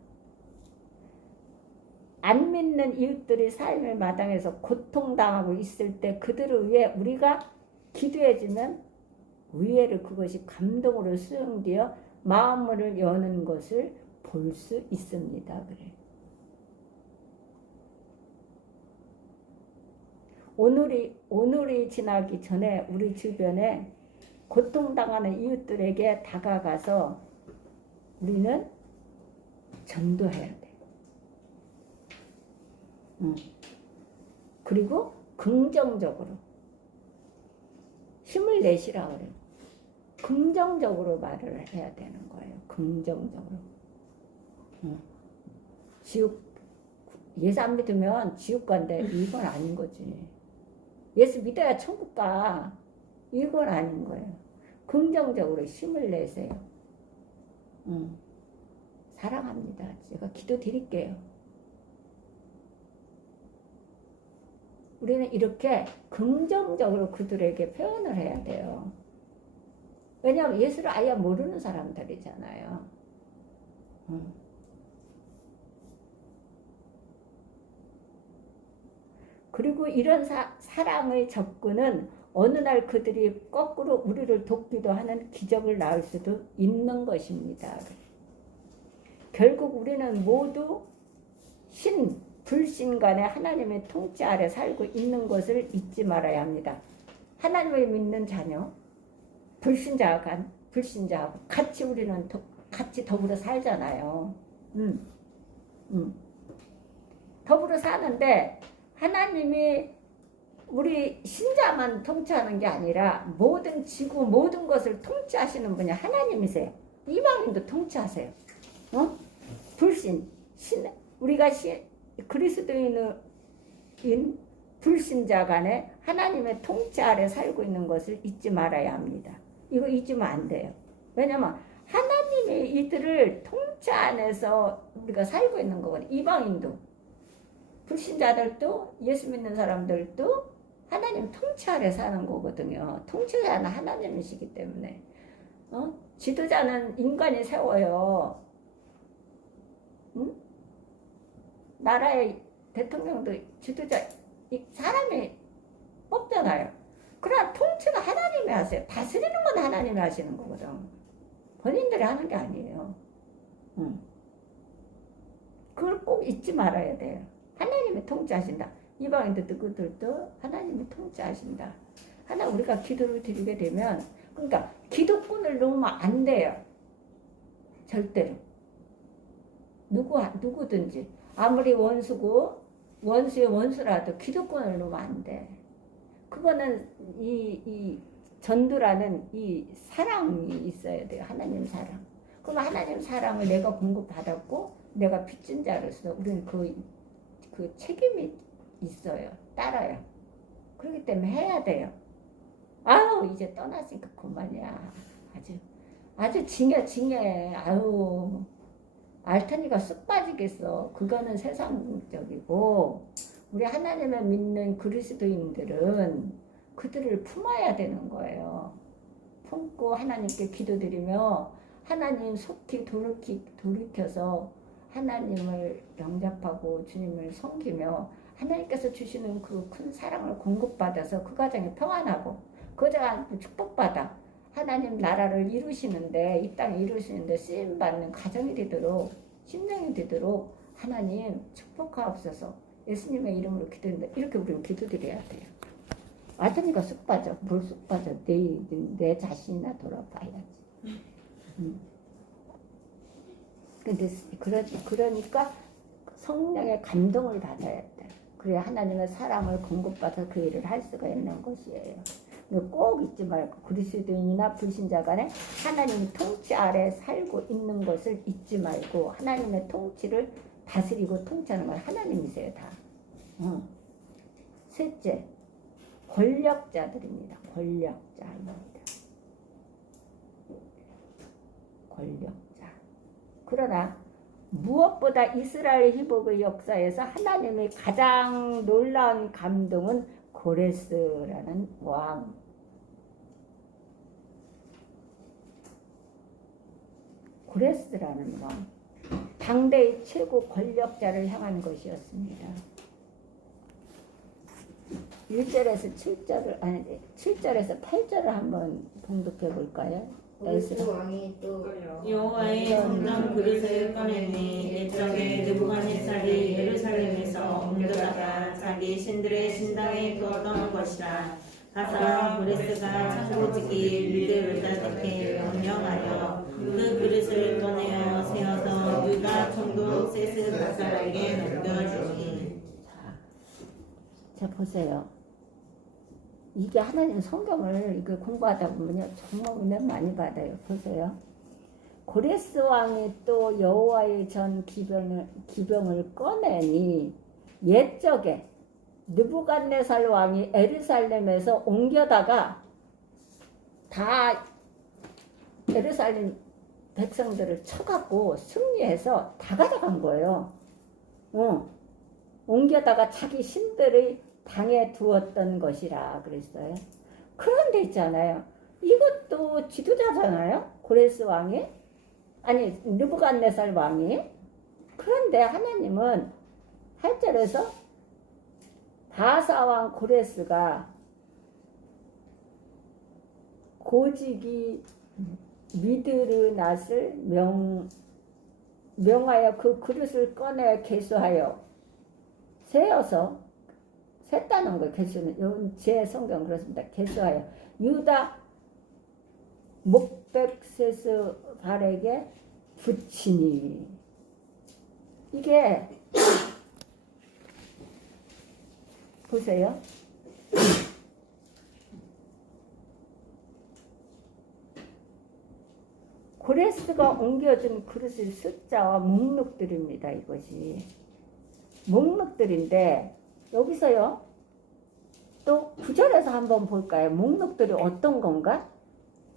안 믿는 이웃들이 삶의 마당에서 고통당하고 있을 때 그들을 위해 우리가 기도해주면 의외로 그것이 감동으로 수용되어 마음을 여는 것을 볼 수 있습니다. 그래. 오늘이 지나기 전에 우리 주변에 고통당하는 이웃들에게 다가가서 우리는 전도해야 돼. 그리고 긍정적으로 힘을 내시라 그래요. 긍정적으로 말을 해야 되는 거예요. 긍정적으로. 지옥 예수 안 믿으면 지옥 간대. 이건 아닌 거지. 예수 믿어야 천국 가. 이건 아닌 거예요. 긍정적으로 힘을 내세요. 사랑합니다. 제가 기도 드릴게요. 우리는 이렇게 긍정적으로 그들에게 표현을 해야 돼요. 왜냐하면 예수를 아예 모르는 사람들이잖아요. 그리고 이런 사랑의 접근은 어느 날 그들이 거꾸로 우리를 돕기도 하는 기적을 낳을 수도 있는 것입니다. 결국 우리는 모두 불신 간에 하나님의 통치 아래 살고 있는 것을 잊지 말아야 합니다. 하나님을 믿는 자녀, 불신자하고 같이 우리는 같이 더불어 살잖아요. 더불어 사는데 하나님이 우리 신자만 통치하는 게 아니라 모든 지구 모든 것을 통치하시는 분이 하나님이세요. 이방인도 통치하세요. 우리가 그리스도인인 불신자 간에 하나님의 통치 아래 살고 있는 것을 잊지 말아야 합니다. 이거 잊으면 안 돼요. 왜냐면 하나님이 이들을 통치 안에서 우리가 살고 있는 거거든요. 이방인도 불신자들도 예수 믿는 사람들도 하나님 통치 아래 사는 거거든요. 통치자는 하나님이시기 때문에 지도자는 인간이 세워요. 나라의 대통령도 지도자 사람이 뽑잖아요. 그러나 통치가 하나님이 하세요. 다스리는 건 하나님이 하시는 거거든. 본인들이 하는 게 아니에요. 그걸 꼭 잊지 말아야 돼요. 하나님이 통치하신다. 이방인들도 그들도 하나님이 통치하신다. 하나 우리가 기도를 드리게 되면 그러니까 기도꾼을 놓으면 안 돼요. 절대로. 누구든지 아무리 원수의 원수라도 기도꾼을 놓으면 안 돼. 그거는 이 전도라는 이 사랑이 있어야 돼요. 하나님 사랑. 그럼 하나님 사랑을 내가 공급받았고 내가 빚진 자로서 우리는 그 책임이 있어요. 따라요. 그렇기 때문에 해야 돼요. 아우 이제 떠났으니까 그만이야. 아주 징해. 아우 알타니가 쑥 빠지겠어. 그거는 세상적이고 우리 하나님을 믿는 그리스도인들은 그들을 품어야 되는 거예요. 품고 하나님께 기도드리며 하나님 속히 돌이켜서 하나님을 영접하고 주님을 섬기며 하나님께서 주시는 그 큰 사랑을 공급받아서 그 가정이 평안하고 그 가정이 축복받아 하나님 나라를 이루시는데 이 땅에 이루시는데 쓰임받는 가정이 되도록 심령이 되도록 하나님 축복하옵소서. 예수님의 이름으로 기도한다. 이렇게 우리는 기도드려야 돼요. 아들이가 쑥 빠져, 뭘 쑥 빠져. 내 자신이나 돌아봐야지. 근데 그러니까 성령의 감동을 받아야 돼. 그래야 하나님의 사랑을 공급받아서 그 일을 할 수가 있는 것이에요. 꼭 잊지 말고 그리스도인이나 불신자 간에 하나님 통치 아래 살고 있는 것을 잊지 말고 하나님의 통치를 다스리고 통치하는 건 하나님이세요 다. 셋째, 권력자들입니다. 권력자입니다. 권력자. 그러나 무엇보다 이스라엘 회복의 역사에서 하나님의 가장 놀라운 감동은 고레스라는 왕. 고레스라는 왕. 당대의 최고 권력자를 향한 것이었습니다. 1절에서 7절을 아니 7절에서 8절을 한번 봉독해 볼까요? 고레스 왕이 또 여호와의 성전 그릇을 꺼내니 옛적에 느부갓네살이 예루살렘에서 옮겨다가 자기 신들의 신당에 두었던 것이라. 가서 고레스가 창고지기 빌드르다드께 명령하여 그 그릇을 꺼내어 세워서 유다 총독 세스가살에게 넘겨주니. 자 보세요. 이게 하나님 성경을 이거 공부하다 보면요 정말 은혜 많이 받아요. 보세요. 고레스 왕이 또 여호와의 전 기병을 꺼내니 옛적에 느부갓네살 왕이 예루살렘에서 옮겨다가 다 예루살렘 백성들을 쳐갖고 승리해서 다 가져간 거예요. 옮겨다가 자기 신들의 방에 두었던 것이라 그랬어요. 그런데 있잖아요. 이것도 지도자잖아요. 고레스 왕이 아니 느부갓네살 왕이. 그런데 하나님은 8절에서 바사왕 고레스가 고지기 미드르낫을 명하여 그 그릇을 꺼내 개수하여 세어서 셌다는 거예요. 개수는 제 성경 그렇습니다. 개수하여 유다 목백세스 발에게 붙이니. 이게 보세요. 고레스가 옮겨준 그릇의 숫자와 목록들입니다. 이것이 목록들인데 여기서요 또 9절에서 한번 볼까요? 목록들이 어떤 건가?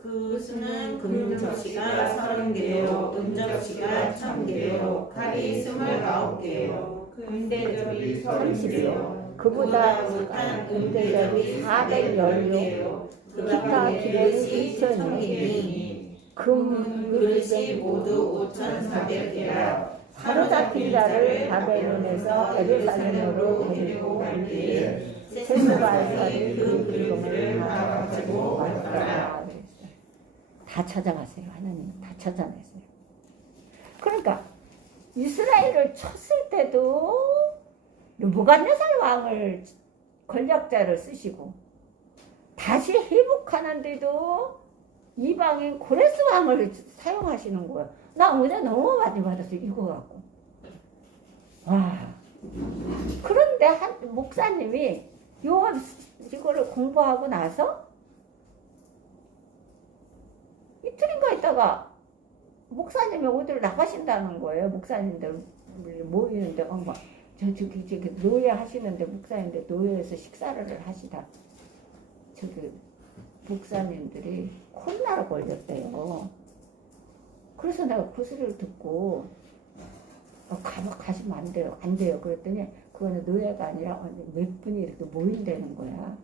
그 수는 금 접시가 30개요, 은 접시가 1000개요, 칼이 29개요, 금대접이 30개요, 그보다 못한 은대접이 410개요, 기타 기름이 2000개니 금 그릇이 모두 5400개라. 사로잡힌 자를 바벨론에서 예루살렘으로 데리고 올 때에 세스바살이 그 기름을 다 가지고 왔더라. 다 찾아갔어요. 하나님 다 찾아냈어요. 그러니까 이스라엘을 쳤을 때도 느부갓네살 왕을 권력자를 쓰시고 다시 회복하는데도 이방인 고레스 왕을 사용하시는 거예요. 나 은혜 너무 많이 받았어요. 이거 갖고. 와. 그런데 한 목사님이 이거를 공부하고 나서 이틀인가 있다가 목사님이 어디로 나가신다는 거예요. 목사님들 모이는데 저기 노예 하시는데 목사님들 노예에서 식사를 하시다 저기 목사님들이 코로나로 걸렸대요. 그래서 내가 그 소리를 듣고 가시면 안 돼요. 안 돼요. 그랬더니 그거는 노예가 아니라 몇 분이 이렇게 모인다는 거야.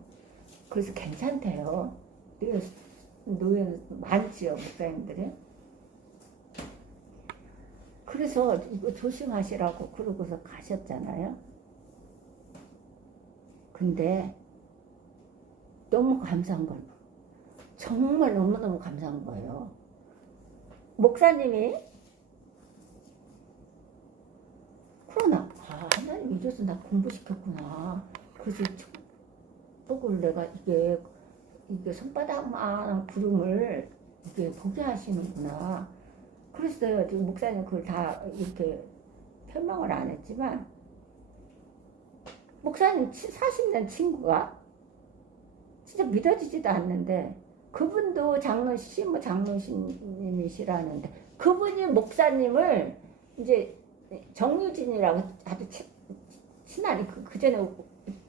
그래서 괜찮대요. 노예는 많지요, 목사님들이. 그래서 이거 조심하시라고 그러고서 가셨잖아요. 근데 너무 감사한 걸, 정말 너무너무 감사한 거예요. 목사님이 그러나 하나님 이래서 나 공부시켰구나. 그래서 축복을 내가 이게 손바닥만한 구름을 이게 보게 하시는구나. 그랬어요. 지금 목사님 그걸 다 이렇게 설명을 안 했지만, 목사님 40년 친구가 진짜 믿어지지도 않는데, 그분도 시모 장로님이시라는데, 그분이 목사님을 이제 정유진이라고 아주 친한, 그전에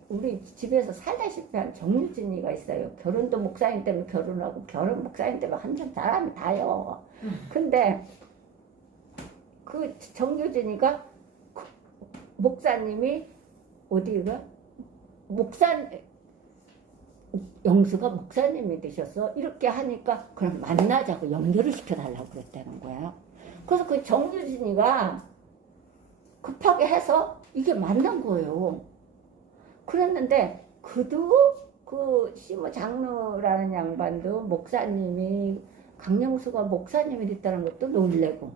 우리 집에서 살다시피 한 정유진이가 있어요. 결혼도 목사님 때문에 결혼하고, 결혼 목사님 때문에 한참 사람이 다요. 근데 그 정유진이가 목사님이 어디가 영수가 목사님이 되셨어. 이렇게 하니까 그럼 만나자고 연결을 시켜달라고 그랬다는 거야. 그래서 그 정유진이가 급하게 해서 이게 만난 거예요. 그랬는데 그도 그 시모 장로라는 양반도 목사님이, 강영수가 목사님이 됐다는 것도 놀래고,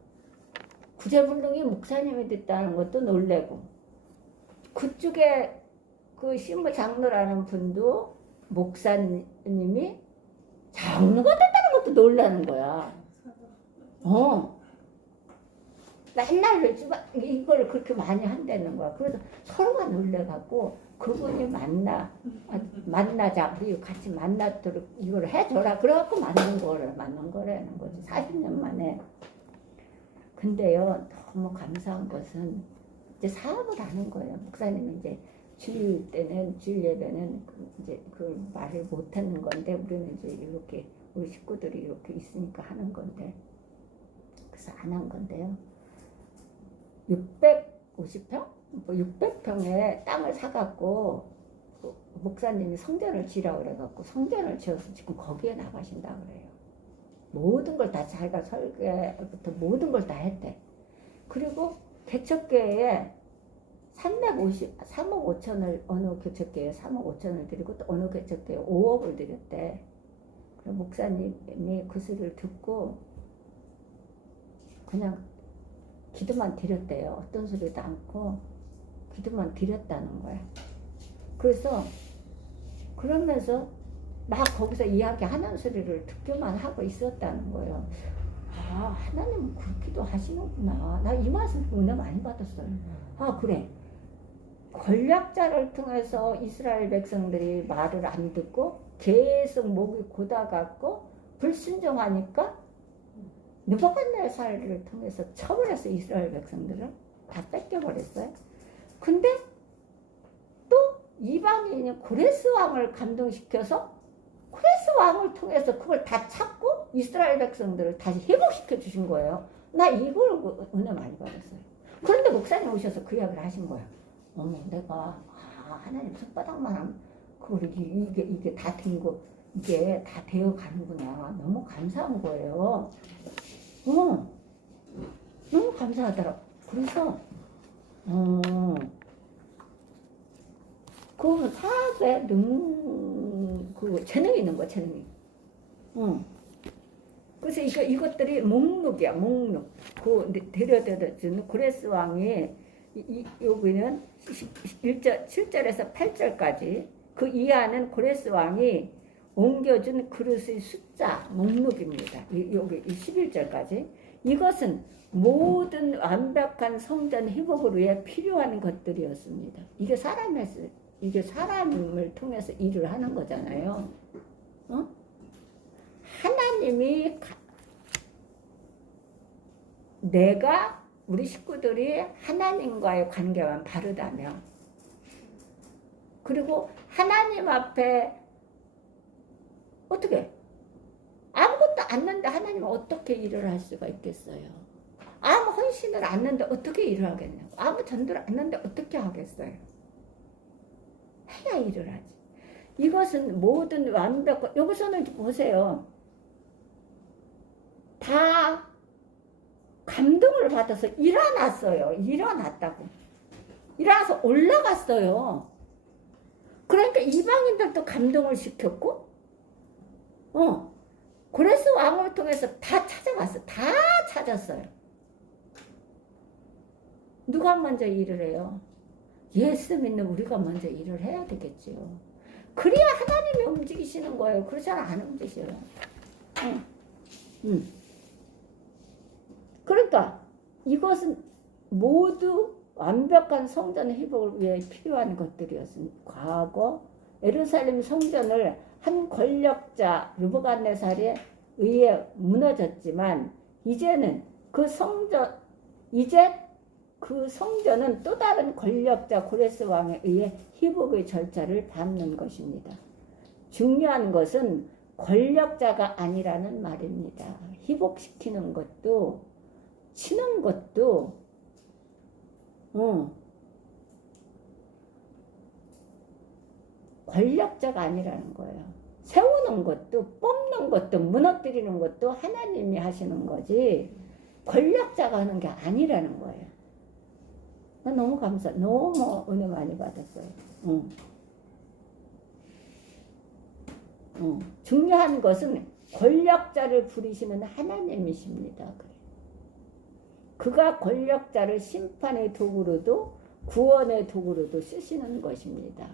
구제불능이 목사님이 됐다는 것도 놀래고, 그쪽에 그 시모 장로라는 분도 목사님이 장로가 됐다는 것도 놀라는 거야. 맨날 이걸 그렇게 많이 한다는 거야. 그래서 서로가 놀래갖고, 그분이 만나자, 우리 같이 만나도록 이걸 해줘라. 그래갖고 만난 거라는 거지. 40년 만에. 근데요, 너무 감사한 것은 이제 사업을 하는 거예요. 목사님이 이제 주일 예배는 이제 그 말을 못 하는 건데, 우리는 이제 이렇게 우리 식구들이 이렇게 있으니까 하는 건데, 그래서 안 한 건데요. 650평? 600평의 땅을 사갖고 목사님이 성전을 지으라고 그래갖고 성전을 지어서 지금 거기에 나가신다 그래요. 모든 걸 다 자기가 설계부터 모든 걸 다 했대. 그리고 개척교회에 3억 5천을, 어느 개척교회에 3억 5천을 드리고 또 어느 개척교회에 5억을 드렸대. 그래서 목사님이 그 소리를 듣고 그냥 기도만 드렸대요. 어떤 소리도 않고 기도만 드렸다는 거야. 그래서 그러면서 막 거기서 이야기하는 소리를 듣기만 하고 있었다는 거예요. 아, 하나님은 그렇게도 하시는구나. 나 이 말씀 은혜 많이 받았어요. 아, 그래. 권력자를 통해서 이스라엘 백성들이 말을 안 듣고 계속 목이 고다갔고 불순종하니까 느부갓네살을 통해서 처벌해서 이스라엘 백성들을 다 뺏겨버렸어요. 근데 또 이방인이 고레스 왕을 감동시켜서 고레스 왕을 통해서 그걸 다 찾고 이스라엘 백성들을 다시 회복시켜 주신 거예요. 나 이걸 은혜 많이 받았어요. 그런데 목사님 오셔서 그 이야기를 하신 거야. 어머, 내가 하나님 손바닥만 하면 그걸 이게 다 된 거, 이게 다 되어 가는구나. 너무 감사한 거예요. 너무 감사하더라고. 그래서 그 사업에 그 재능이 있는 거야, 재능이. 그래서 이것들이 목록이야, 목록. 그 데려다주는 고레스 왕이 여기는 7절에서 8절까지 그 이하는 고레스 왕이 옮겨준 그릇의 숫자, 목록입니다. 여기 11절까지. 이것은 모든 완벽한 성전 회복을 위해 필요한 것들이었습니다. 이게 사람을 통해서 일을 하는 거잖아요. 하나님이 우리 식구들이 하나님과의 관계만 바르다면, 그리고 하나님 앞에 어떻게 아무것도 안 했는데 하나님은 어떻게 일을 할 수가 있겠어요? 아무 헌신을 안 했는데 어떻게 일을 하겠냐고. 아무 전도를 안 했는데 어떻게 하겠어요? 해야 일을 하지. 이것은 모든 완벽한, 여기서는 보세요. 다 감동을 받아서 일어났어요. 일어났다고. 일어나서 올라갔어요. 그러니까 이방인들도 감동을 시켰고, 그래서 왕을 통해서 다 찾아갔어. 다 찾았어요. 누가 먼저 일을 해요? 예수 믿는 우리가 먼저 일을 해야 되겠지요. 그래야 하나님이 움직이시는 거예요. 그렇잖아, 안 움직여요. 그러니까 이것은 모두 완벽한 성전 회복을 위해 필요한 것들이었습니다. 과거 예루살렘 성전을 한 권력자 르브갓네살에 의해 무너졌지만 이제는 그 성전은 또 다른 권력자 고레스 왕에 의해 회복의 절차를 밟는 것입니다. 중요한 것은 권력자가 아니라는 말입니다. 회복시키는 것도 치는 것도 권력자가 아니라는 거예요. 세우는 것도 뽑는 것도 무너뜨리는 것도 하나님이 하시는 거지 권력자가 하는 게 아니라는 거예요. 나 너무 너무 은혜 많이 받았어요. 중요한 것은 권력자를 부리시는 하나님이십니다. 그가 권력자를 심판의 도구로도 구원의 도구로도 쓰시는 것입니다.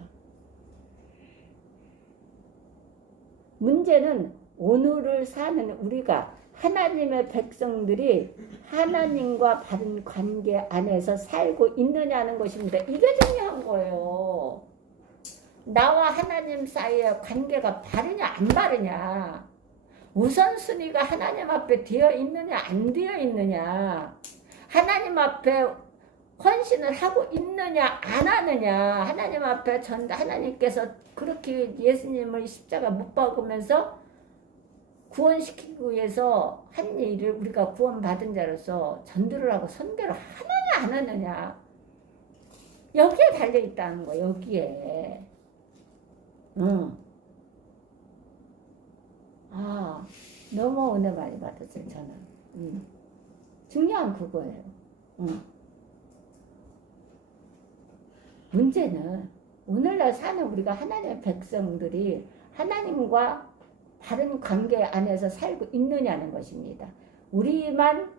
문제는 오늘을 사는 우리가 하나님의 백성들이 하나님과 바른 관계 안에서 살고 있느냐는 것입니다. 이게 중요한 거예요. 나와 하나님 사이에 관계가 바르냐 안 바르냐, 우선순위가 하나님 앞에 되어 있느냐 안 되어 있느냐, 하나님 앞에 헌신을 하고 있느냐 안 하느냐, 하나님 앞에 하나님께서 그렇게 예수님을 십자가 못 박으면서 구원시키기 위해서 한 일을 우리가 구원받은 자로서 전도를 하고 선교를 하느냐 안 하느냐, 여기에 달려있다는 거예요. 여기에. 너무 은혜 많이 받았어요. 저는. 중요한 그거예요. 문제는 오늘날 사는 우리가 하나님의 백성들이 하나님과 바른 관계 안에서 살고 있느냐는 것입니다. 우리만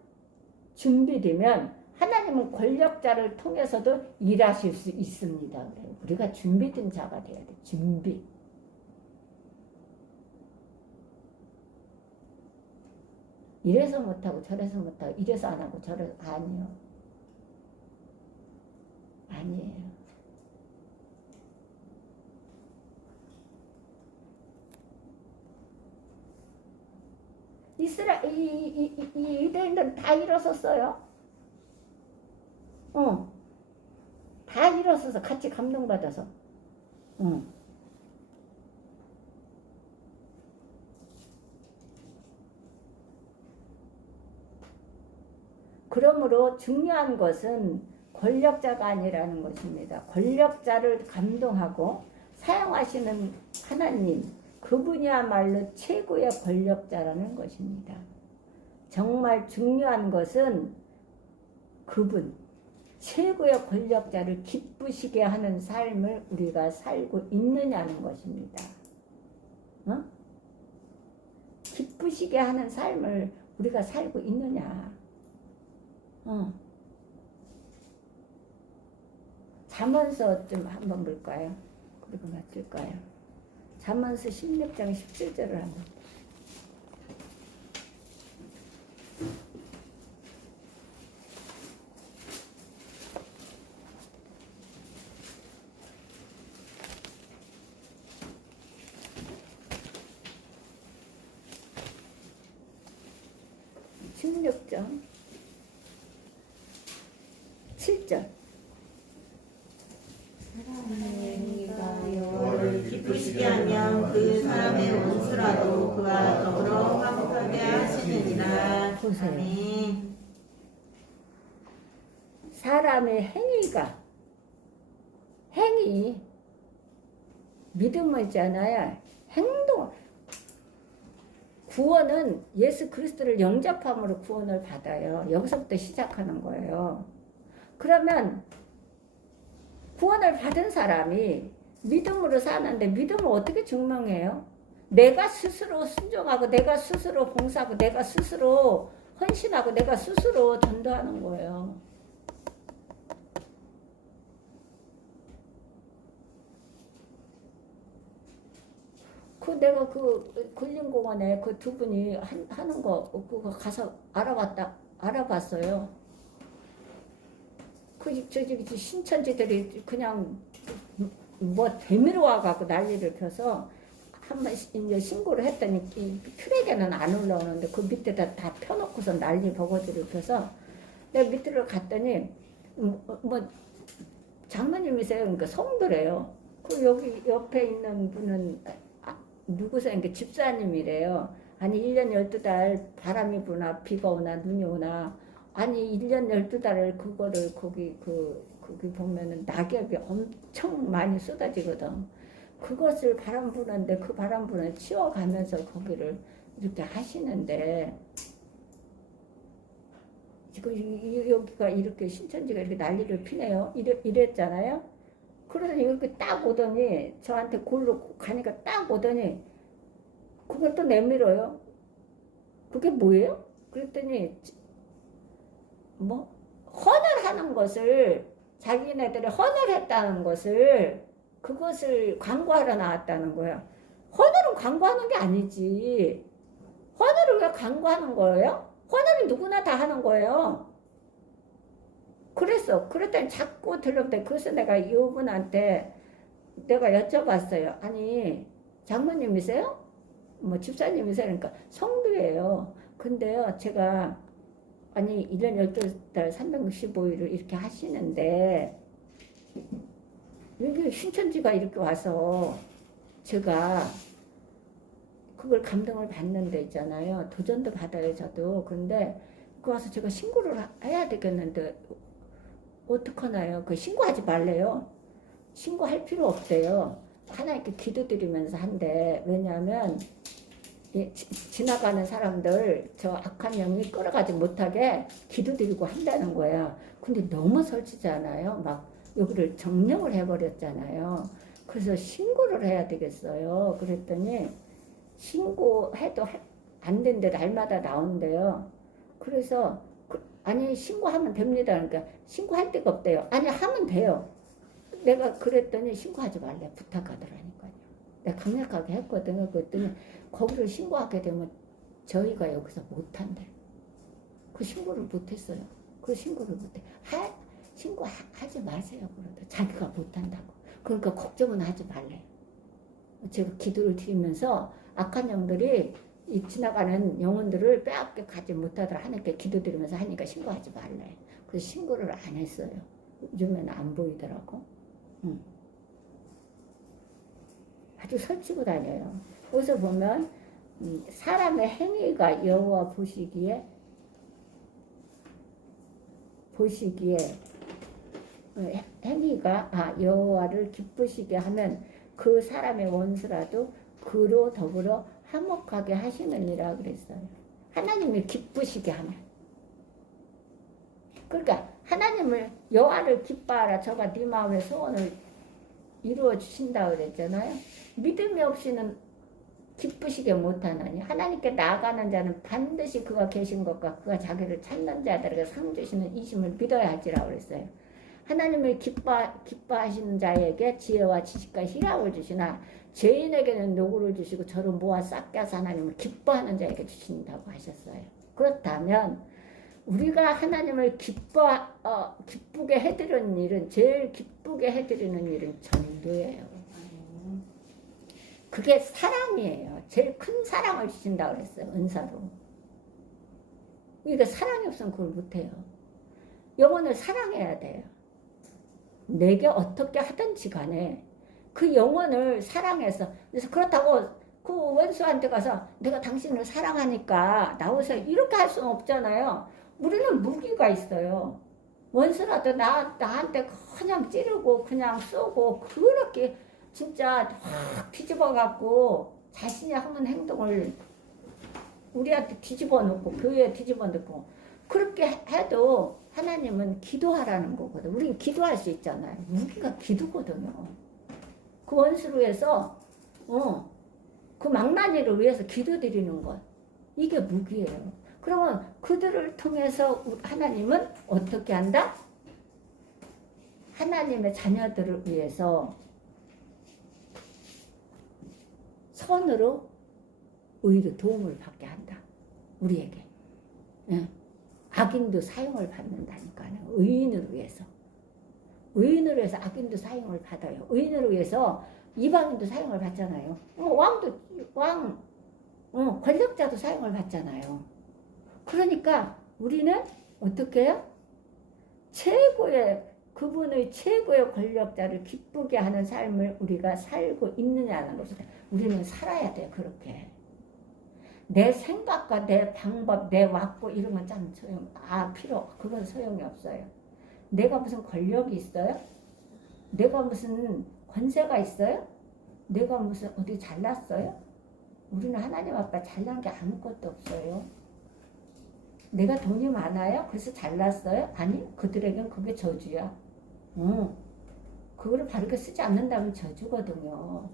준비되면 하나님은 권력자를 통해서도 일하실 수 있습니다. 우리가 준비된 자가 돼야 돼. 준비. 이래서 못하고 저래서 못하고 이래서 안 하고 저래서 아니요. 아니에요. 이 유대인들은 다 일어섰어요. 다 일어서서 같이 감동받아서. 그러므로 중요한 것은 권력자가 아니라는 것입니다. 권력자를 감동하고 사용하시는 하나님, 그분이야말로 최고의 권력자라는 것입니다. 정말 중요한 것은 그분, 최고의 권력자를 기쁘시게 하는 삶을 우리가 살고 있느냐는 것입니다. 기쁘시게 하는 삶을 우리가 살고 있느냐. 잠언서 좀 한번 볼까요? 그리고 맞을까요? 잠언서 16장 17절을 한번. (16장) 7절. 여호와를 기쁘시게 하면 그 사람의 원수라도 그와 더불어 화목하게 하시느니라. 보세요. 아멘. 사람의 행위 믿음은 있잖아요. 행동. 구원은 예수 그리스도를 영접함으로 구원을 받아요. 여기서부터 시작하는 거예요. 그러면 구원을 받은 사람이 믿음으로 사는데 믿음을 어떻게 증명해요? 내가 스스로 순종하고 내가 스스로 봉사하고 내가 스스로 헌신하고 내가 스스로 전도하는 거예요. 내가 그 근린공원에 그 두 분이 하는 거 그거 가서 알아봤어요. 저기 신천지들이 그냥 뭐 대미로 와갖고 난리를 펴서 한번 이제 신고를 했더니 이 트랙에는 안 올라오는데 그 밑에다 다 펴놓고서 난리 버거지를 펴서 내가 밑으로 갔더니 뭐 장로님이세요. 그러니까 성도래요. 그 여기 옆에 있는 분은 누구세요? 그러니까 집사님이래요. 아니 1년 12달 바람이 부나 비가 오나 눈이 오나 아니 1년 12달을 그거를 거기 보면은 낙엽이 엄청 많이 쏟아지거든. 그것을 바람 부는데 그 바람 부는 치워가면서 거기를 이렇게 하시는데 지금 여기가 이렇게 신천지가 이렇게 난리를 피네요. 이랬잖아요. 그러더니 이렇게 딱 오더니 저한테 골로 가니까 딱 오더니 그걸 또 내밀어요. 그게 뭐예요? 그랬더니 뭐 헌을 하는 것을 자기네들이 헌을 했다는 것을 그것을 광고하러 나왔다는 거예요. 헌을은 광고하는 게 아니지. 헌을을 왜 광고하는 거예요? 헌을은 누구나 다 하는 거예요. 그랬더니 자꾸 들려오는데 그래서 내가 이분한테 내가 여쭤봤어요. 아니 장모님이세요? 뭐 집사님이세요? 그러니까 성도예요. 근데요 제가 아니 1년 12달 365일을 이렇게 하시는데 여기 신천지가 이렇게 와서 제가 그걸 감동을 받는데 있잖아요. 도전도 받아요 저도. 근데 그 와서 제가 신고를 해야 되겠는데 어떡하나요? 그 신고하지 말래요. 신고할 필요 없대요. 하나님께 기도드리면서 한대. 왜냐하면 지나가는 사람들 저 악한 영이 끌어가지 못하게 기도드리고 한다는 거야. 근데 너무 설치잖아요. 막 여기를 정령을 해버렸잖아요. 그래서 신고를 해야 되겠어요. 그랬더니 신고해도 안 된대. 날마다 나온대요. 그래서 아니 신고하면 됩니다. 그러니까 신고할 데가 없대요. 아니 하면 돼요. 내가 그랬더니 신고하지 말래 부탁하더라니까요. 내가 강력하게 했거든요. 그랬더니 거기를 신고하게 되면 저희가 여기서 못한대. 그 신고를 못했어요. 그 신고를 못해. 신고하지 마세요. 그러다 자기가 못한다고. 그러니까 걱정은 하지 말래. 제가 기도를 드리면서 악한 영들이 이 지나가는 영혼들을 빼앗게 가지 못하도록 하나님께 기도드리면서 하니까 신고하지 말래. 그래서 신고를 안 했어요. 요즘에는 안 보이더라고. 아주 설치고 다녀요. 여기서 보면 사람의 행위가 여호와 보시기에 행위가 여호와를 기쁘시게 하면 그 사람의 원수라도 그로 더불어 화목하게 하시느니라 그랬어요. 하나님을 기쁘시게 하면. 그러니까 하나님을 여호와를 기뻐하라. 저가 네 마음의 소원을 이루어 주신다 그랬잖아요. 믿음이 없이는 기쁘시게 못하나니 하나님께 나아가는 자는 반드시 그가 계신 것과 그가 자기를 찾는 자들에게 상 주시는 이심을 믿어야 할지라고 그랬어요. 하나님을 기뻐하시는 자에게 지혜와 지식과 희락을 주시나 죄인에게는 노고를 주시고 저를 모아 싹게 하사 하나님을 기뻐하는 자에게 주신다고 하셨어요. 그렇다면 우리가 하나님을 기쁘게 해드리는 일은 제일 기쁘게 해드리는 일은 전도예요. 그게 사랑이에요. 제일 큰 사랑을 주신다고 그랬어요. 은사로. 그러니까 사랑이 없으면 그걸 못해요. 영혼을 사랑해야 돼요. 내게 어떻게 하든지 간에 그 영혼을 사랑해서. 그래서 그렇다고 그 원수한테 가서 내가 당신을 사랑하니까 나오세요 이렇게 할 수는 없잖아요. 우리는 무기가 있어요. 원수라도 나한테 그냥 찌르고 그냥 쏘고 그렇게 진짜 확 뒤집어 갖고 자신이 하는 행동을 우리한테 뒤집어 놓고 교회에 뒤집어 놓고 그렇게 해도 하나님은 기도하라는 거거든. 우린 기도할 수 있잖아요. 무기가 기도거든요. 그 원수를 위해서 그 망나니를 위해서 기도드리는 것. 이게 무기예요. 그러면 그들을 통해서 하나님은 어떻게 한다? 하나님의 자녀들을 위해서 선으로 의로 도움을 받게 한다. 우리에게. 예. 악인도 사용을 받는다니까요. 의인을 위해서. 의인을 위해서 악인도 사용을 받아요. 의인을 위해서 이방인도 사용을 받잖아요. 권력자도 사용을 받잖아요. 그러니까 우리는 어떻게 해요? 그분의 최고의 권력자를 기쁘게 하는 삶을 우리가 살고 있느냐는 것을 우리는 살아야 돼요. 그렇게. 내 생각과 내 방법, 내 왁구 이런 건 참 그건 소용이 없어요. 내가 무슨 권력이 있어요? 내가 무슨 권세가 있어요? 내가 무슨 어디 잘났어요? 우리는 하나님 앞에 잘난 게 아무것도 없어요. 내가 돈이 많아요? 그래서 잘났어요? 아니, 그들에겐 그게 저주야. 그거를 바르게 쓰지 않는다면 저주거든요.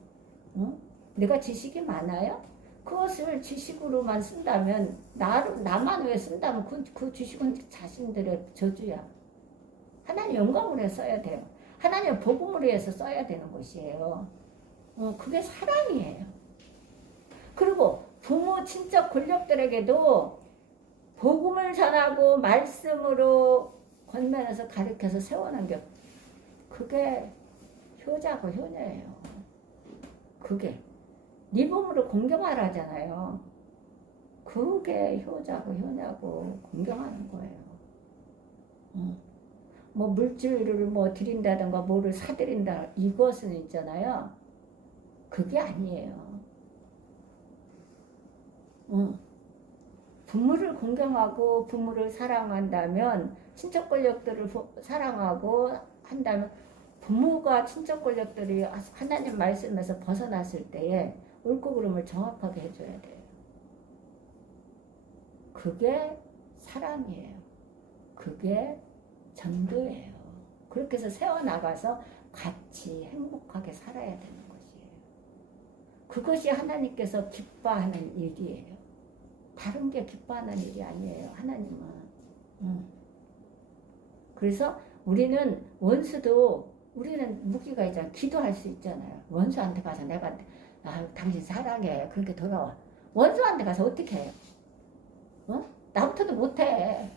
내가 지식이 많아요? 그것을 지식으로만 쓴다면 나만 왜 쓴다면 그 지식은 자신들의 저주야. 하나님 영광을 위해 써야 돼요. 하나님 복음을 위해서 써야 되는 것이에요. 그게 사랑이에요. 그리고 부모, 친척, 권력들에게도 복음을 전하고 말씀으로 권면해서 가르쳐서 세우는 게 그게 효자고 효녀예요. 그게 네 몸으로 공경하라잖아요. 그게 효자고 효냐고 공경하는 거예요. 뭐 물질을 뭐 드린다든가 뭐를 사드린다 이것은 있잖아요. 그게 아니에요. 부모를 공경하고 부모를 사랑한다면 친척 권력들을 사랑하고 한다면 부모가 친척 권력들이 하나님 말씀에서 벗어났을 때에 옳고 그름을 정확하게 해줘야 돼요. 그게 사랑이에요. 그게 전도예요. 그렇게 해서 세워나가서 같이 행복하게 살아야 되는 것이에요. 그것이 하나님께서 기뻐하는 일이에요. 다른 게 기뻐하는 일이 아니에요. 하나님은. 그래서 우리는 우리는 무기가 있잖아요. 기도할 수 있잖아요. 원수한테 가서 내가 당신 사랑해. 그렇게 돌아와. 원수한테 가서 어떻게 해요? 나부터도 못해.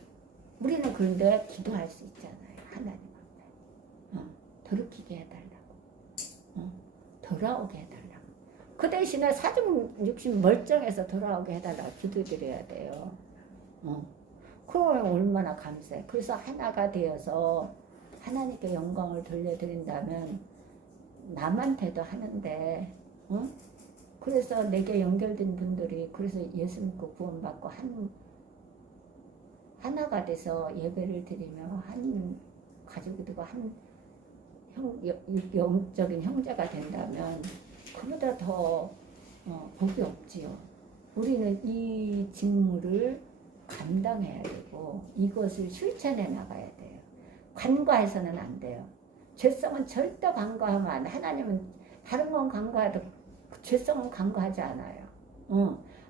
우리는 그런데 기도할 수 있잖아요. 하나님 앞에. 돌이키게 해달라고. 돌아오게 해달라고. 그 대신에 사중 육신 멀쩡해서 돌아오게 해달라고 기도드려야 돼요. 그러면 얼마나 감사해. 그래서 하나가 되어서 하나님께 영광을 돌려드린다면 남한테도 하는데 그래서 내게 연결된 분들이 그래서 예수 믿고 구원받고 하나가 돼서 예배를 드리며 한 가족이 되고 한 영적인 형제가 된다면 그보다 더 복이 없지요. 우리는 이 직무를 감당해야 되고 이것을 실천해 나가야 돼요. 간과해서는 안 돼요. 죄성은 절대 간과하면 안 돼. 하나님은 다른 건 간과해도 죄성은 간과하지 않아요.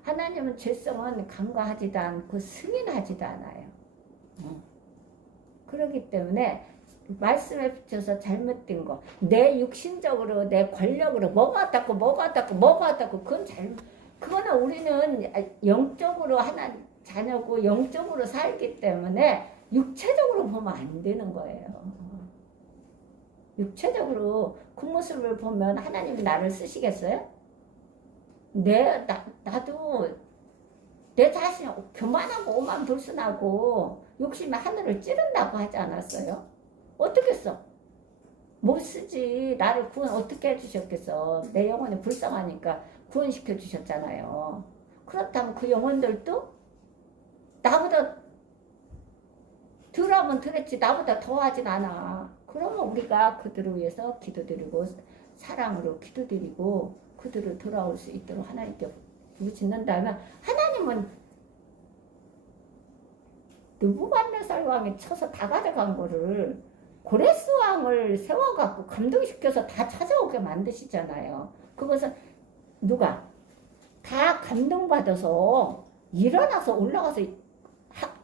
하나님은 죄성은 간과하지도 않고 승인하지도 않아요. 그렇기 때문에 말씀에 비춰서 잘못된 거, 내 육신적으로 내 권력으로 뭐가 어떻고 그거는 우리는 영적으로 하나님 자녀고 영적으로 살기 때문에 육체적으로 보면 안 되는 거예요. 육체적으로 그 모습을 보면 하나님이 나를 쓰시겠어요? 나도 내 자신 교만하고 오만 불순하고 욕심에 하늘을 찌른다고 하지 않았어요? 어떻게 써? 못 쓰지. 나를 구원 어떻게 해주셨겠어? 내 영혼이 불쌍하니까 구원시켜 주셨잖아요. 그렇다면 그 영혼들도 나보다 덜하면 덜했지 나보다 더 하진 않아. 그러면 우리가 그들을 위해서 기도드리고 사랑으로 기도드리고 그들을 돌아올 수 있도록 하나님께 부르짖는다면 하나님은 느부갓네살 왕이 쳐서 다 가져간 거를 고레스 왕을 세워갖고 감동시켜서 다 찾아오게 만드시잖아요. 그것은 누가 다 감동받아서 일어나서 올라가서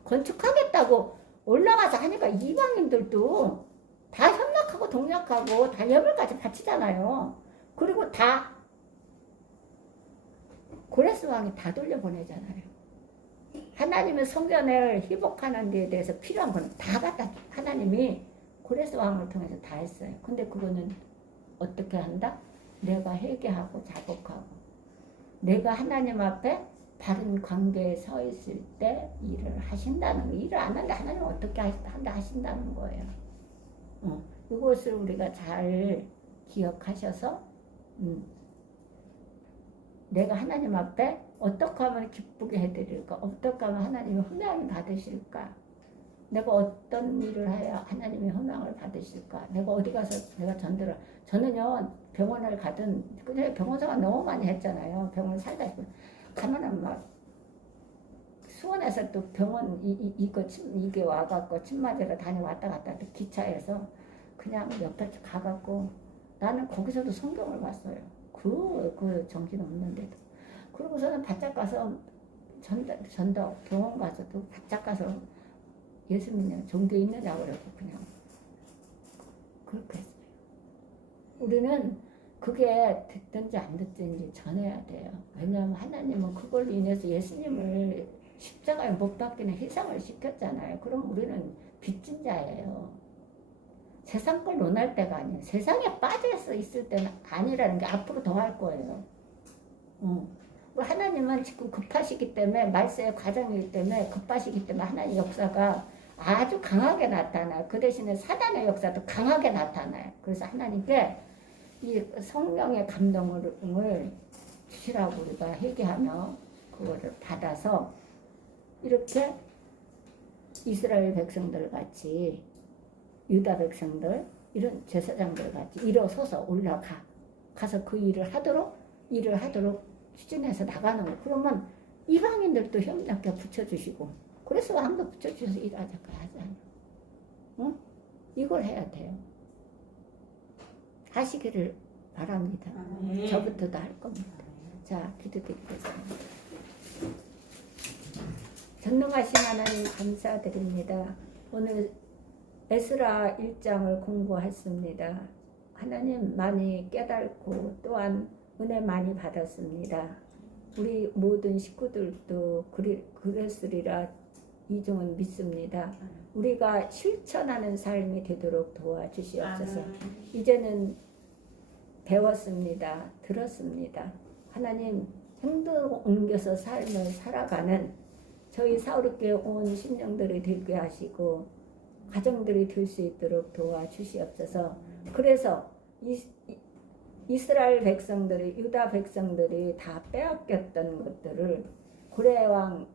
건축하겠다고 올라가서 하니까 이방인들도 다 협력하고 동력하고 다 예물까지 바치잖아요. 그리고 다 고레스 왕이 다 돌려보내잖아요. 하나님의 성전을 회복하는 데에 대해서 필요한 건 다 갖다 하나님이 고레스 왕을 통해서 다 했어요. 근데 그거는 어떻게 한다? 내가 회개하고 자복하고 내가 하나님 앞에 바른 관계에 서 있을 때 일을 하신다는 거. 일을 안 하는데 하나님은 어떻게 한다 하신다는 거예요. 이것을 우리가 잘 기억하셔서 내가 하나님 앞에 어떻게 하면 기쁘게 해드릴까? 어떻게 하면 하나님이 훈양을 받으실까? 내가 어떤 일을 해야 하나님의 훈양을 받으실까? 내가 어디 가서 내가 전도를 저는요 병원을 가든 그냥 병원생활 너무 많이 했잖아요. 병원 살다 가면은 막 수원에서 또 병원 이게 와갖고 침 맞으러 다녀왔다 갔다 또 기차에서 그냥 옆에 가갖고 나는 거기서도 성경을 봤어요. 그 정신 없는데도. 그러고서는 바짝 가서 전도 병원 가서도 바짝 가서 예수 믿냐 종교 있느냐고 그러고 그냥 그렇게 했어요. 우리는 그게 듣든지 안 듣든지 전해야 돼요. 왜냐하면 하나님은 그걸로 인해서 예수님을 십자가에 못 박히는 희생을 시켰잖아요. 그럼 우리는 빚진 자예요. 세상 걸 논할 때가 아니에요. 세상에 빠져 있을 때는 아니라는 게 앞으로 더 할 거예요. 하나님은 지금 급하시기 때문에 말세의 과정이기 때문에 급하시기 때문에 하나님 역사가 아주 강하게 나타나요. 그 대신에 사단의 역사도 강하게 나타나요. 그래서 하나님께 이 성령의 감동을 주시라고 우리가 회개하며 그거를 받아서 이렇게 이스라엘 백성들 같이 유다 백성들 이런 제사장들 같이 일어서서 가서 그 일을 하도록 추진해서 나가는 거. 그러면 이방인들도 협력해 붙여주시고 그래서 왕도 붙여주셔서 일하자고 하잖아요. 응? 이걸 해야 돼요. 하시기를 바랍니다. 저부터도 할 겁니다. 자, 기도드리겠습니다. 전능하신 하나님 감사드립니다. 오늘 에스라 1장을 공부했습니다. 하나님 많이 깨닫고 또한 은혜 많이 받았습니다. 우리 모든 식구들도 그랬으리라 이종은 믿습니다. 우리가 실천하는 삶이 되도록 도와주시옵소서. 이제는 배웠습니다. 들었습니다. 하나님 행동 옮겨서 삶을 살아가는 저희 사우르교회 온 신령들이 되게 하시고 가정들이 될 수 있도록 도와주시옵소서. 그래서 이스라엘 백성들이 유다 백성들이 다 빼앗겼던 것들을 고레왕을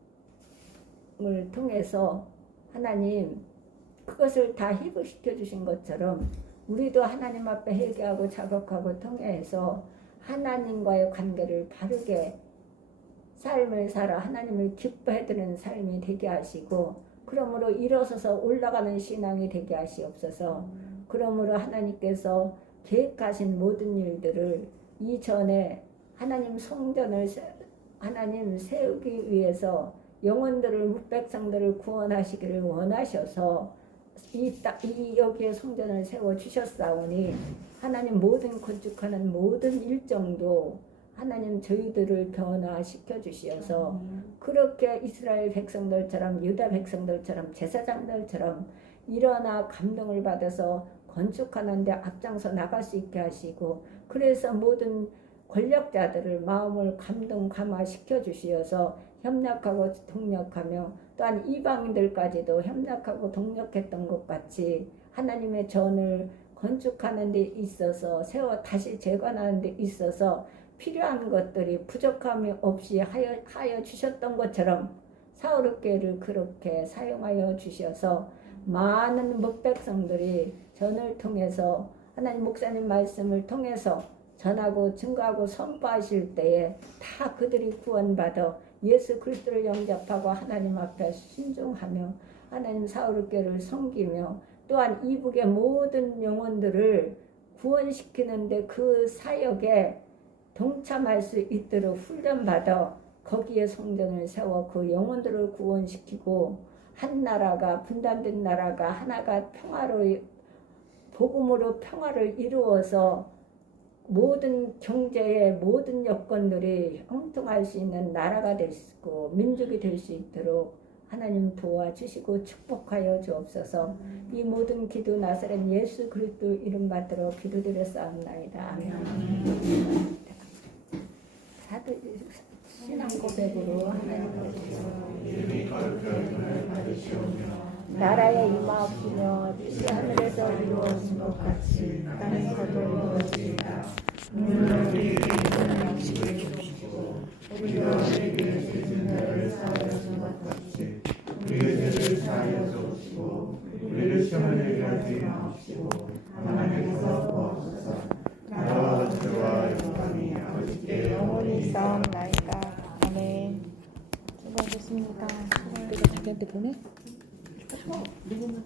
통해서 하나님 그것을 다 회복시켜 주신 것처럼 우리도 하나님 앞에 회개하고 자복하고 통해서 하나님과의 관계를 바르게 삶을 살아 하나님을 기뻐해드리는 삶이 되게 하시고 그러므로 일어서서 올라가는 신앙이 되게 하시옵소서. 그러므로 하나님께서 계획하신 모든 일들을 이전에 하나님 성전을 하나님 세우기 위해서 영혼들을 백성들을 구원하시기를 원하셔서 여기에 성전을 세워 주셨사오니 하나님 모든 건축하는 모든 일정도 하나님 저희들을 변화시켜 주시어서 그렇게 이스라엘 백성들처럼 유다 백성들처럼 제사장들처럼 일어나 감동을 받아서 건축하는 데 앞장서 나갈 수 있게 하시고 그래서 모든 권력자들을 마음을 감화시켜 주시어서 협력하고 동력하며 또한 이방인들까지도 협력하고 동력했던 것 같이 하나님의 전을 건축하는 데 있어서 다시 재건하는 데 있어서 필요한 것들이 부족함이 없이 하여 주셨던 것처럼 사우르교회를 그렇게 사용하여 주셔서 많은 목백성들이 전을 통해서 하나님 목사님 말씀을 통해서 전하고 증거하고 선포하실 때에 다 그들이 구원받아 예수 그리스도를 영접하고 하나님 앞에 순종하며 하나님 사울교를 섬기며 또한 이북의 모든 영혼들을 구원시키는데 그 사역에 동참할 수 있도록 훈련받아 거기에 성전을 세워 그 영혼들을 구원시키고 한 나라가 분단된 나라가 하나가 평화로 복음으로 평화를 이루어서 모든 경제의 모든 여건들이 형통할 수 있는 나라가 될 수 있고 민족이 될 수 있도록 하나님 도와주시고 축복하여 주옵소서. 이 모든 기도 나사렛 예수 그리스도 이름 받들어 기도드렸사옵나이다. 사도 신앙 고백으로 하나님을 나라에 임하옵시며 뜻이 하늘에서 이루어진 것 같이 땅에서도 이루어지리이다. 우리가 우리에게 주신 죄를 사하여 준 것 같이 우리의 죄를 사하여 주옵시고 우리를 시험하게 하지 마옵시고 하나님께서 도와주소서. 나라와 권세와 영광이 아버지께 영원히 있사옵나이다. 아멘. 수고하셨습니다. 내가 자기한테 보내? 누구나